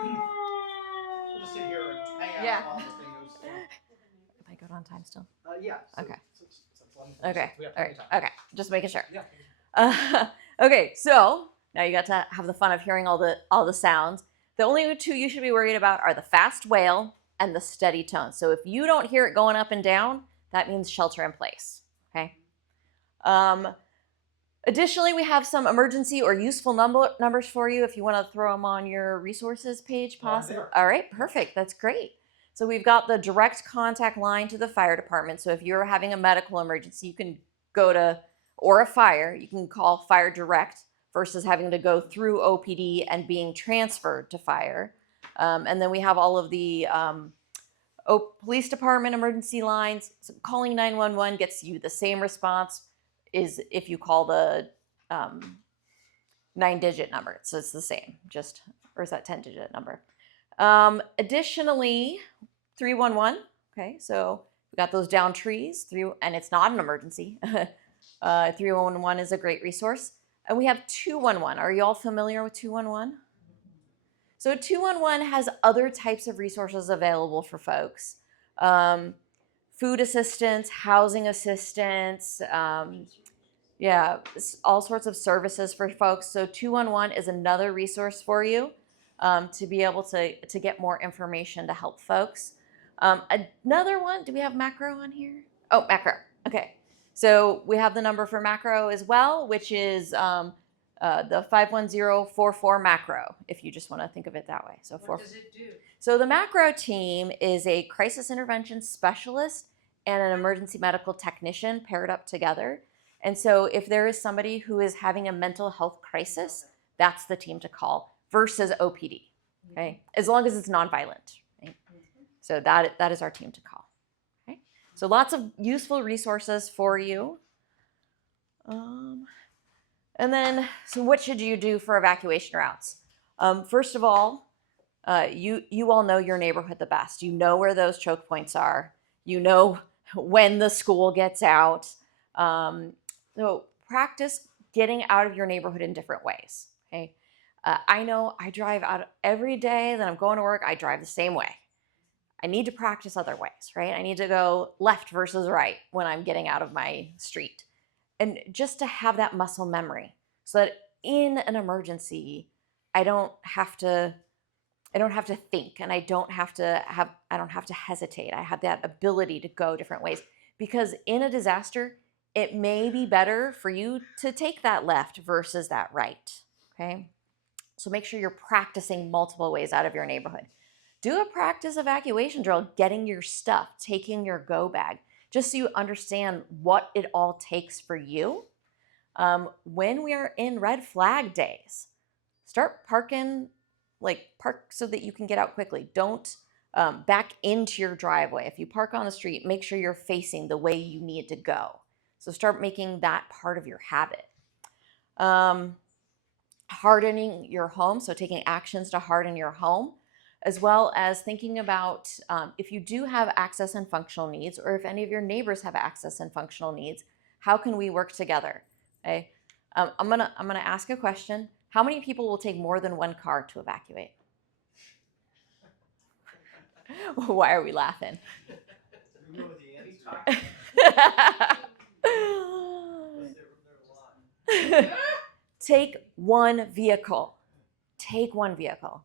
We'll just sit here and hang out Yeah. while this thing goes. If I go on time still? Yeah. So, Okay. so it's 11:46. Okay. We have All plenty right. of time. Okay. Just making sure. Yeah. Okay, so now you got to have the fun of hearing all the sounds. The only two you should be worried about are the fast wail and the steady tone. So if you don't hear it going up and down, that means shelter in place. Okay. Additionally, we have some emergency or useful numbers for you if you want to throw them on your resources page, possible. All right, perfect. That's great. So we've got the direct contact line to the fire department. So if you're having a medical emergency, you can go to, or a fire, you can call fire direct versus having to go through OPD and being transferred to fire. And then we have all of the police department emergency lines. So calling 911 gets you the same response is if you call the 9-digit number. So it's the same, just, or is that 10-digit number? Additionally, 311. Okay, so we got those down trees, and it's not an emergency. 311 is a great resource. And we have 211. Are you all familiar with 211? So 211 has other types of resources available for folks. Food assistance, housing assistance, yeah, all sorts of services for folks. So 211 is another resource for you to be able to get more information to help folks. Another one, do we have macro on here? Oh, macro, okay. So we have the number for macro as well, which is the 51044 macro, if you just want to think of it that way. So What does it do? So the macro team is a crisis intervention specialist and an emergency medical technician paired up together. And so if there is somebody who is having a mental health crisis, that's the team to call versus OPD, okay? As long as it's nonviolent, right? So that is our team to call, okay? So lots of useful resources for you. And then, so what should you do for evacuation routes? First of all, you all know your neighborhood the best. You know where those choke points are. You know when the school gets out. So practice getting out of your neighborhood in different ways, okay? I know I drive out every day that I'm going to work, I drive the same way. I need to practice other ways, right? I need to go left versus right when I'm getting out of my street. And just to have that muscle memory so that in an emergency, I don't have to think, and I don't have to hesitate. I have that ability to go different ways, because in a disaster, it may be better for you to take that left versus that right, okay? So make sure you're practicing multiple ways out of your neighborhood. Do a practice evacuation drill, getting your stuff, taking your go bag, just so you understand what it all takes for you. When we are in red flag days, start parking, park so that you can get out quickly. Don't back into your driveway. If you park on the street, make sure you're facing the way you need to go. So start making that part of your habit. Hardening your home, so taking actions to harden your home, as well as thinking about if you do have access and functional needs, or if any of your neighbors have access and functional needs, how can we work together? Okay, I'm gonna ask a question. How many people will take more than one car to evacuate? Why are we laughing? You know the answer. Take one vehicle. Take one vehicle.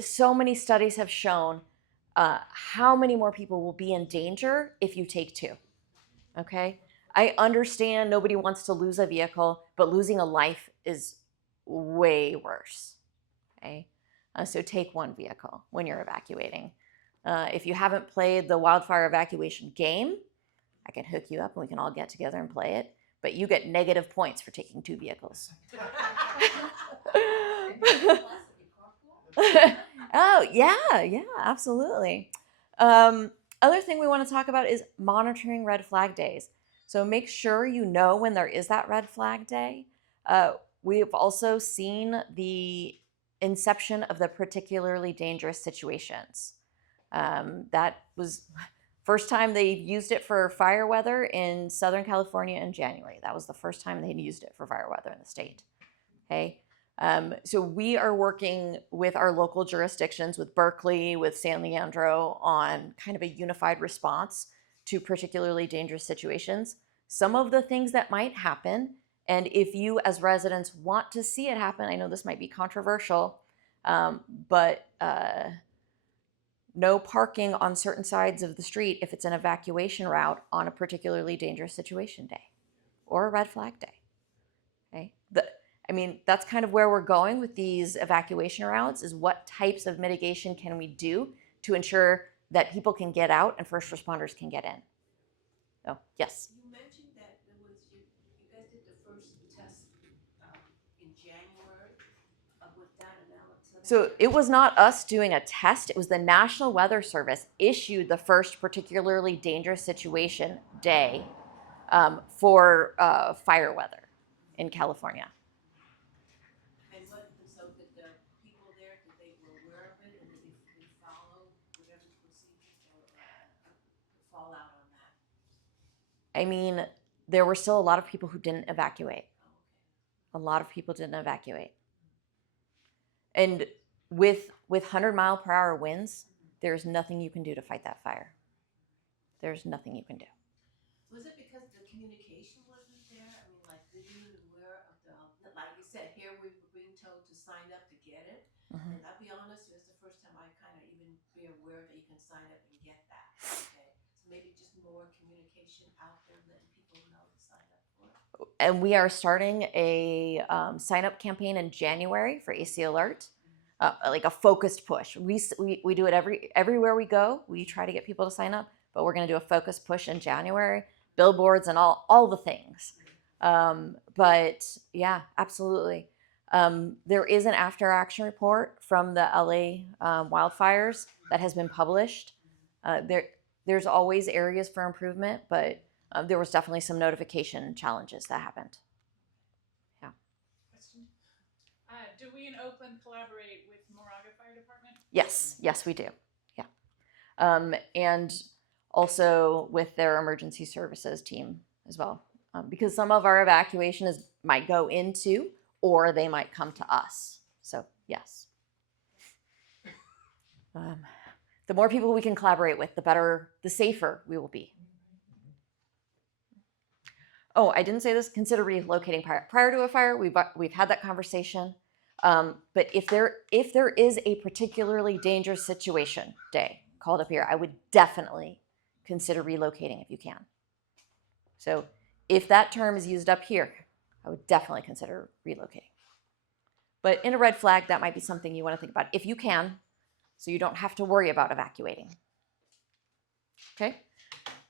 So many studies have shown how many more people will be in danger if you take two. Okay? I understand nobody wants to lose a vehicle, but losing a life is way worse. Okay? So take one vehicle when you're evacuating. If you haven't played the wildfire evacuation game, I can hook you up and we can all get together and play it. But you get negative points for taking two vehicles. Oh, yeah, absolutely. Other thing we want to talk about is monitoring red flag days. So make sure you know when there is that red flag day. We've also seen the inception of the particularly dangerous situations. That was first time they used it for fire weather in Southern California in January. That was the first time they'd used it for fire weather in the state. Okay. So we are working with our local jurisdictions, with Berkeley, with San Leandro, on kind of a unified response to particularly dangerous situations. Some of the things that might happen And if you as residents want to see it happen, I know this might be controversial, but no parking on certain sides of the street if it's an evacuation route on a particularly dangerous situation day or a red flag day. Okay? That's kind of where we're going with these evacuation routes, is what types of mitigation can we do to ensure that people can get out and first responders can get in. Oh, yes. You mentioned that there was, you guys did the first test in January with that analysis. So it was not us doing a test. It was the National Weather Service issued the first particularly dangerous situation day for fire weather in California. And so did the people there, were aware of it, and did they follow whatever the procedures or fallout on that? I mean, there were still a lot of people who didn't evacuate. Oh, A lot of people didn't evacuate. And with 100-mile-per-hour winds, there's nothing you can do to fight that fire. There's nothing you can do. Was it because the communication wasn't there? I mean, like, were you aware of like you said, here we were being told to sign up to get it. Mhm. And I'll be honest, it was the first time I kind of even be aware that you can sign up and get that. Okay, so maybe just more communication out there, letting people know to sign up for it. And we are starting a sign-up campaign in January for AC Alert, like a focused push. We do it everywhere we go. We try to get people to sign up, but we're going to do a focused push in January, billboards and all the things. But yeah, absolutely. There is an after-action report from the LA wildfires that has been published. There's always areas for improvement, but there was definitely some notification challenges that happened. Yeah. Question. Do we in Oakland collaborate with Moraga Fire Department? Yes, we do. Yeah. And also with their emergency services team as well. Because some of our evacuation might go into, or they might come to us. So yes. The more people we can collaborate with, the better, the safer we will be. Oh, I didn't say this. Consider relocating prior to a fire. We've had that conversation. But if there is a particularly dangerous situation day called up here, I would definitely consider relocating if you can. So if that term is used up here, I would definitely consider relocating. But in a red flag, that might be something you want to think about if you can, so you don't have to worry about evacuating. Okay?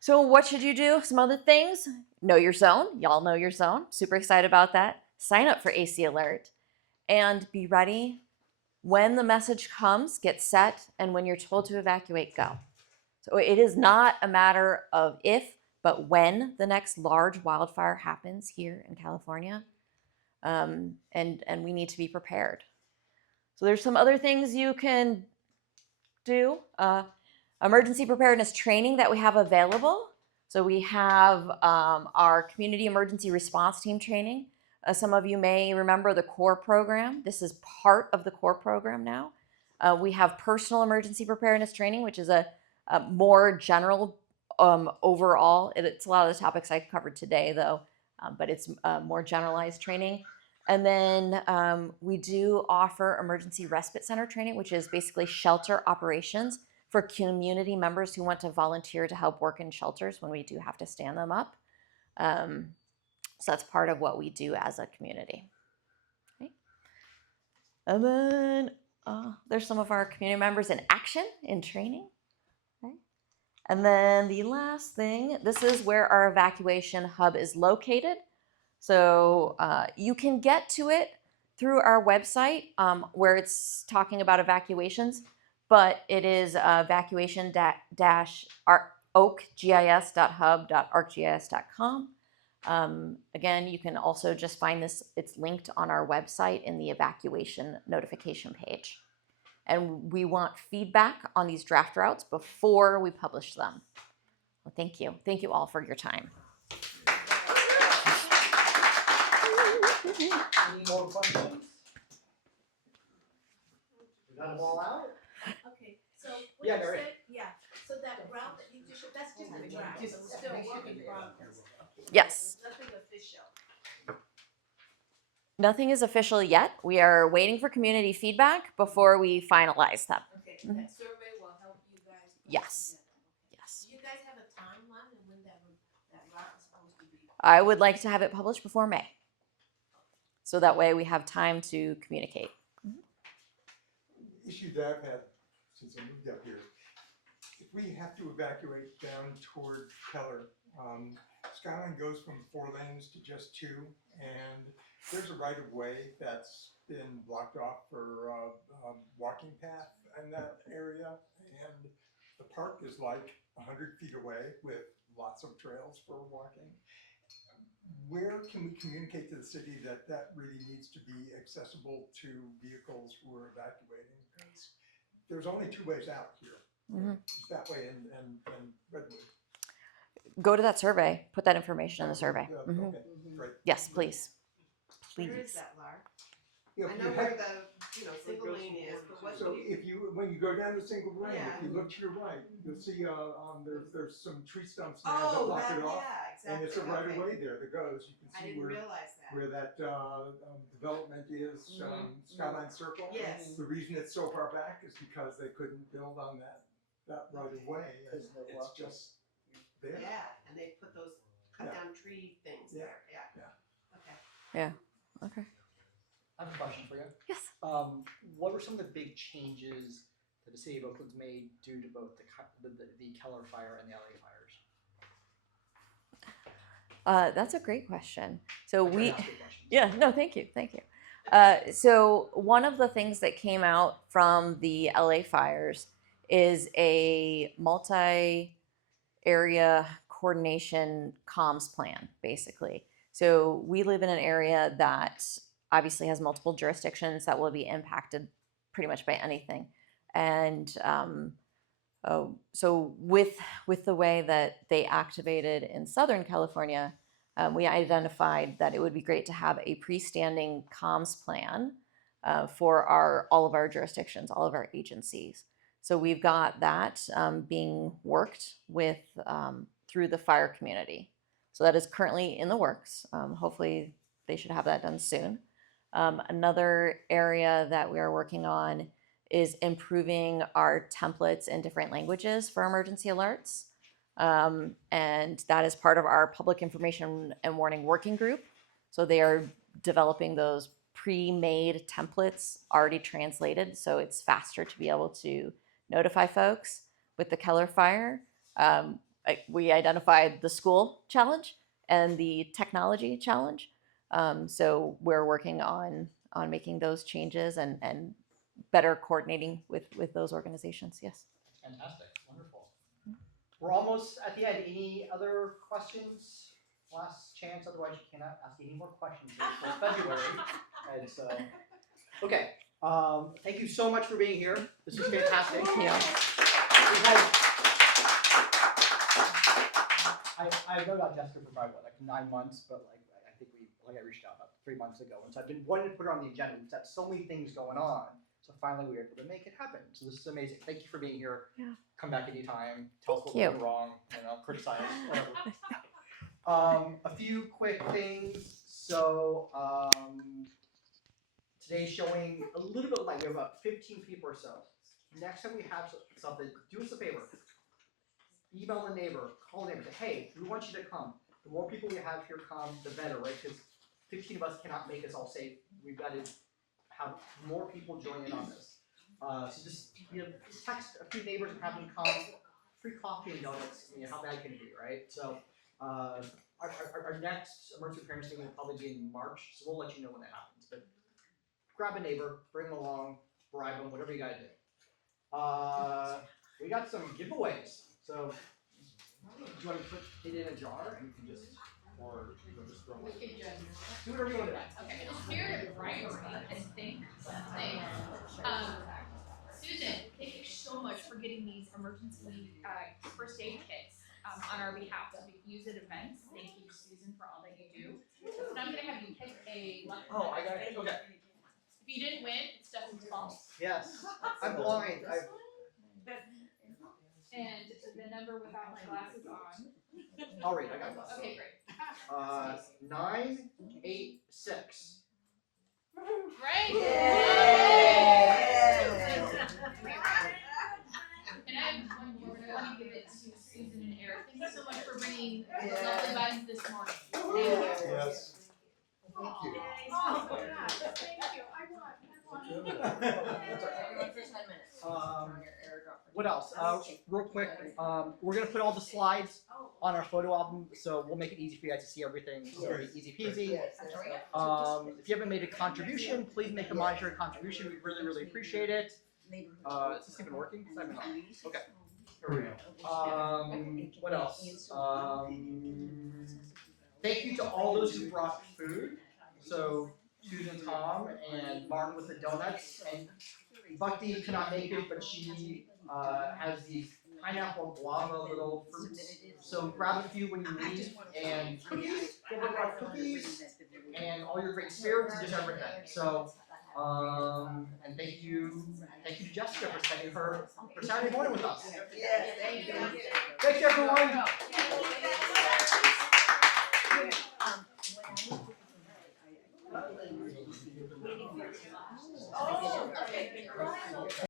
So what should you do? Some other things. Know your zone. Y'all know your zone. Super excited about that. Sign up for AC Alert and be ready. When the message comes, get set, and when you're told to evacuate, go. So it is not a matter of if, but when the next large wildfire happens here in California, and we need to be prepared. So there's some other things you can do. Emergency preparedness training that we have available. So we have our community emergency response team training. Some of you may remember the core program. This is part of the core program now. We have personal emergency preparedness training, which is a more general overall. It's a lot of the topics I covered today, though, but it's more generalized training. And then we do offer emergency respite center training, which is basically shelter operations for community members who want to volunteer to help work in shelters when we do have to stand them up. So that's part of what we do as a community. Okay. And then there's some of our community members in action, in training. Okay. And then the last thing, this is where our evacuation hub is located. So you can get to it through our website where it's talking about evacuations, but it is evacuation-oakgis.hub.arcgis.com. Again, you can also just find this, it's linked on our website in the evacuation notification page. And we want feedback on these draft routes before we publish them. Well, thank you. Thank you all for your time. Any more questions? We got them all out? Okay, so what Yeah, you Mary. said, so that route that you just, that's just a draft, so it's still work in progress. Yes. Nothing official. Nothing is official yet. We are waiting for community feedback before we finalize them. Okay, so that survey will help you guys. put Yes. together, okay. Yes. Do you guys have a timeline of when that route is supposed to be? I would like to have it published before May. So that way we have time to communicate. Issue that I've had since I moved up here, if we have to evacuate down toward Keller, Skyline goes from 4 lanes to just 2, and there's a right of way that's been blocked off for a walking path in that area, and the park is like 100 feet away with lots of trails for walking. Where can we communicate to the city that that really needs to be accessible to vehicles who are evacuating? Because there's only 2 ways out here. It's that way and Redwood. Go to that survey. Put that information in the survey. Okay, great. Yes, please. Where is Please. that, Lar? If I you know have- where the, single lane is, but what So do you? if you, when you go down the single lane, Yeah. if you look to your right, you'll see, there's some tree stumps now that Oh, block that, it off. yeah, exactly. And it's a right of okay. way there that goes. You can I see didn't where realize that. that development is, Skyline Circle. Yes. The reason it's so far back is because they couldn't build on that right of way. And it's just there. Yeah, and they put those cut Yeah. down tree things Yeah. there, yeah. Yeah. Okay. Okay. I have a question for you. Yes. What were some of the big changes that the city of Oakland's made due to both the Keller fire and the LA fires? That's a great question. So I'm trying we, to ask good questions. yeah, no, thank you. So one of the things that came out from the LA fires is a multi-area coordination comms plan, basically. So we live in an area that obviously has multiple jurisdictions that will be impacted pretty much by anything. And so with the way that they activated in Southern California, we identified that it would be great to have a freestanding comms plan for all of our jurisdictions, all of our agencies. So we've got that being worked with through the fire community. So that is currently in the works. Hopefully they should have that done soon. Another area that we are working on is improving our templates in different languages for emergency alerts. And that is part of our public information and warning working group. So they are developing those pre-made templates already translated, so it's faster to be able to notify folks. With the Keller fire, we identified the school challenge and the technology challenge. So we're working on making those changes and better coordinating with those organizations. Yes. Fantastic. Wonderful. We're almost at the end. Any other questions? Last chance. Otherwise, you cannot ask any more questions until February. And so, okay. Thank you so much for being here. This was fantastic. Thank you. I've known about Jessica for probably like 9 months, but I think I reached out about 3 months ago, and so I've been wanting to put her on the agenda. We've got so many things going on, so finally we were able to make it happen. So this is amazing. Thank you for being here. Yeah. Come back anytime. Tell us what Thank we did wrong. Criticize. Whatever. A few quick things. So today's showing a little bit of light. We have about 15 people or so. Next time we have something, do us a favor. Email a neighbor, call a neighbor, say, hey, we want you to come. The more people we have here come, the better, right? Because 15 of us cannot make us all safe. We've got to have more people join in on this. So just text a few neighbors and have them come. Free coffee and donuts. How bad can it be, right? So our next emergency preparedness meeting will probably be in March, so we'll let you know when that happens. But grab a neighbor, bring them along, bribe them, whatever you gotta do. We got some giveaways. So do you want to put it in a jar and you can just, or you can just throw it? We could just Do whatever you want to do. Okay, in the spirit of bribery, I think, Susan, thank you so much for getting these emergency first aid kits on our behalf that we can use at events. Thank you, Susan, for all that you do. So now I'm gonna have you pick a lucky Oh, I winner. got it. Okay. If you didn't win, it's Dustin's fault. Yes. I'm blind. And the number without my glasses on. I'll read. I got this. Okay, great. 986. Yes. Thank you. Oh, gosh, thank you. I want. Everyone for 10 minutes. What else? Real quick, we're gonna put all the slides on our photo album, so we'll make it easy for you guys to see everything. So it'll be easy peasy. If you haven't made a contribution, please make a monetary contribution. We really, really appreciate it. Is this even working? It's not even on. Okay. Here we go. What else? Thank you to all those who brought food. So Susan, Tom, and Martin with the donuts, and Bhakti cannot make it, but she has these pineapple guava little fruits. So grab a few when you leave, and cookies. Whoever brought cookies, and all your great spirits, and just everything. So, and thank you to Jessica for spending her for Saturday morning with us. Yes, thank you. Thanks everyone. Oh, okay.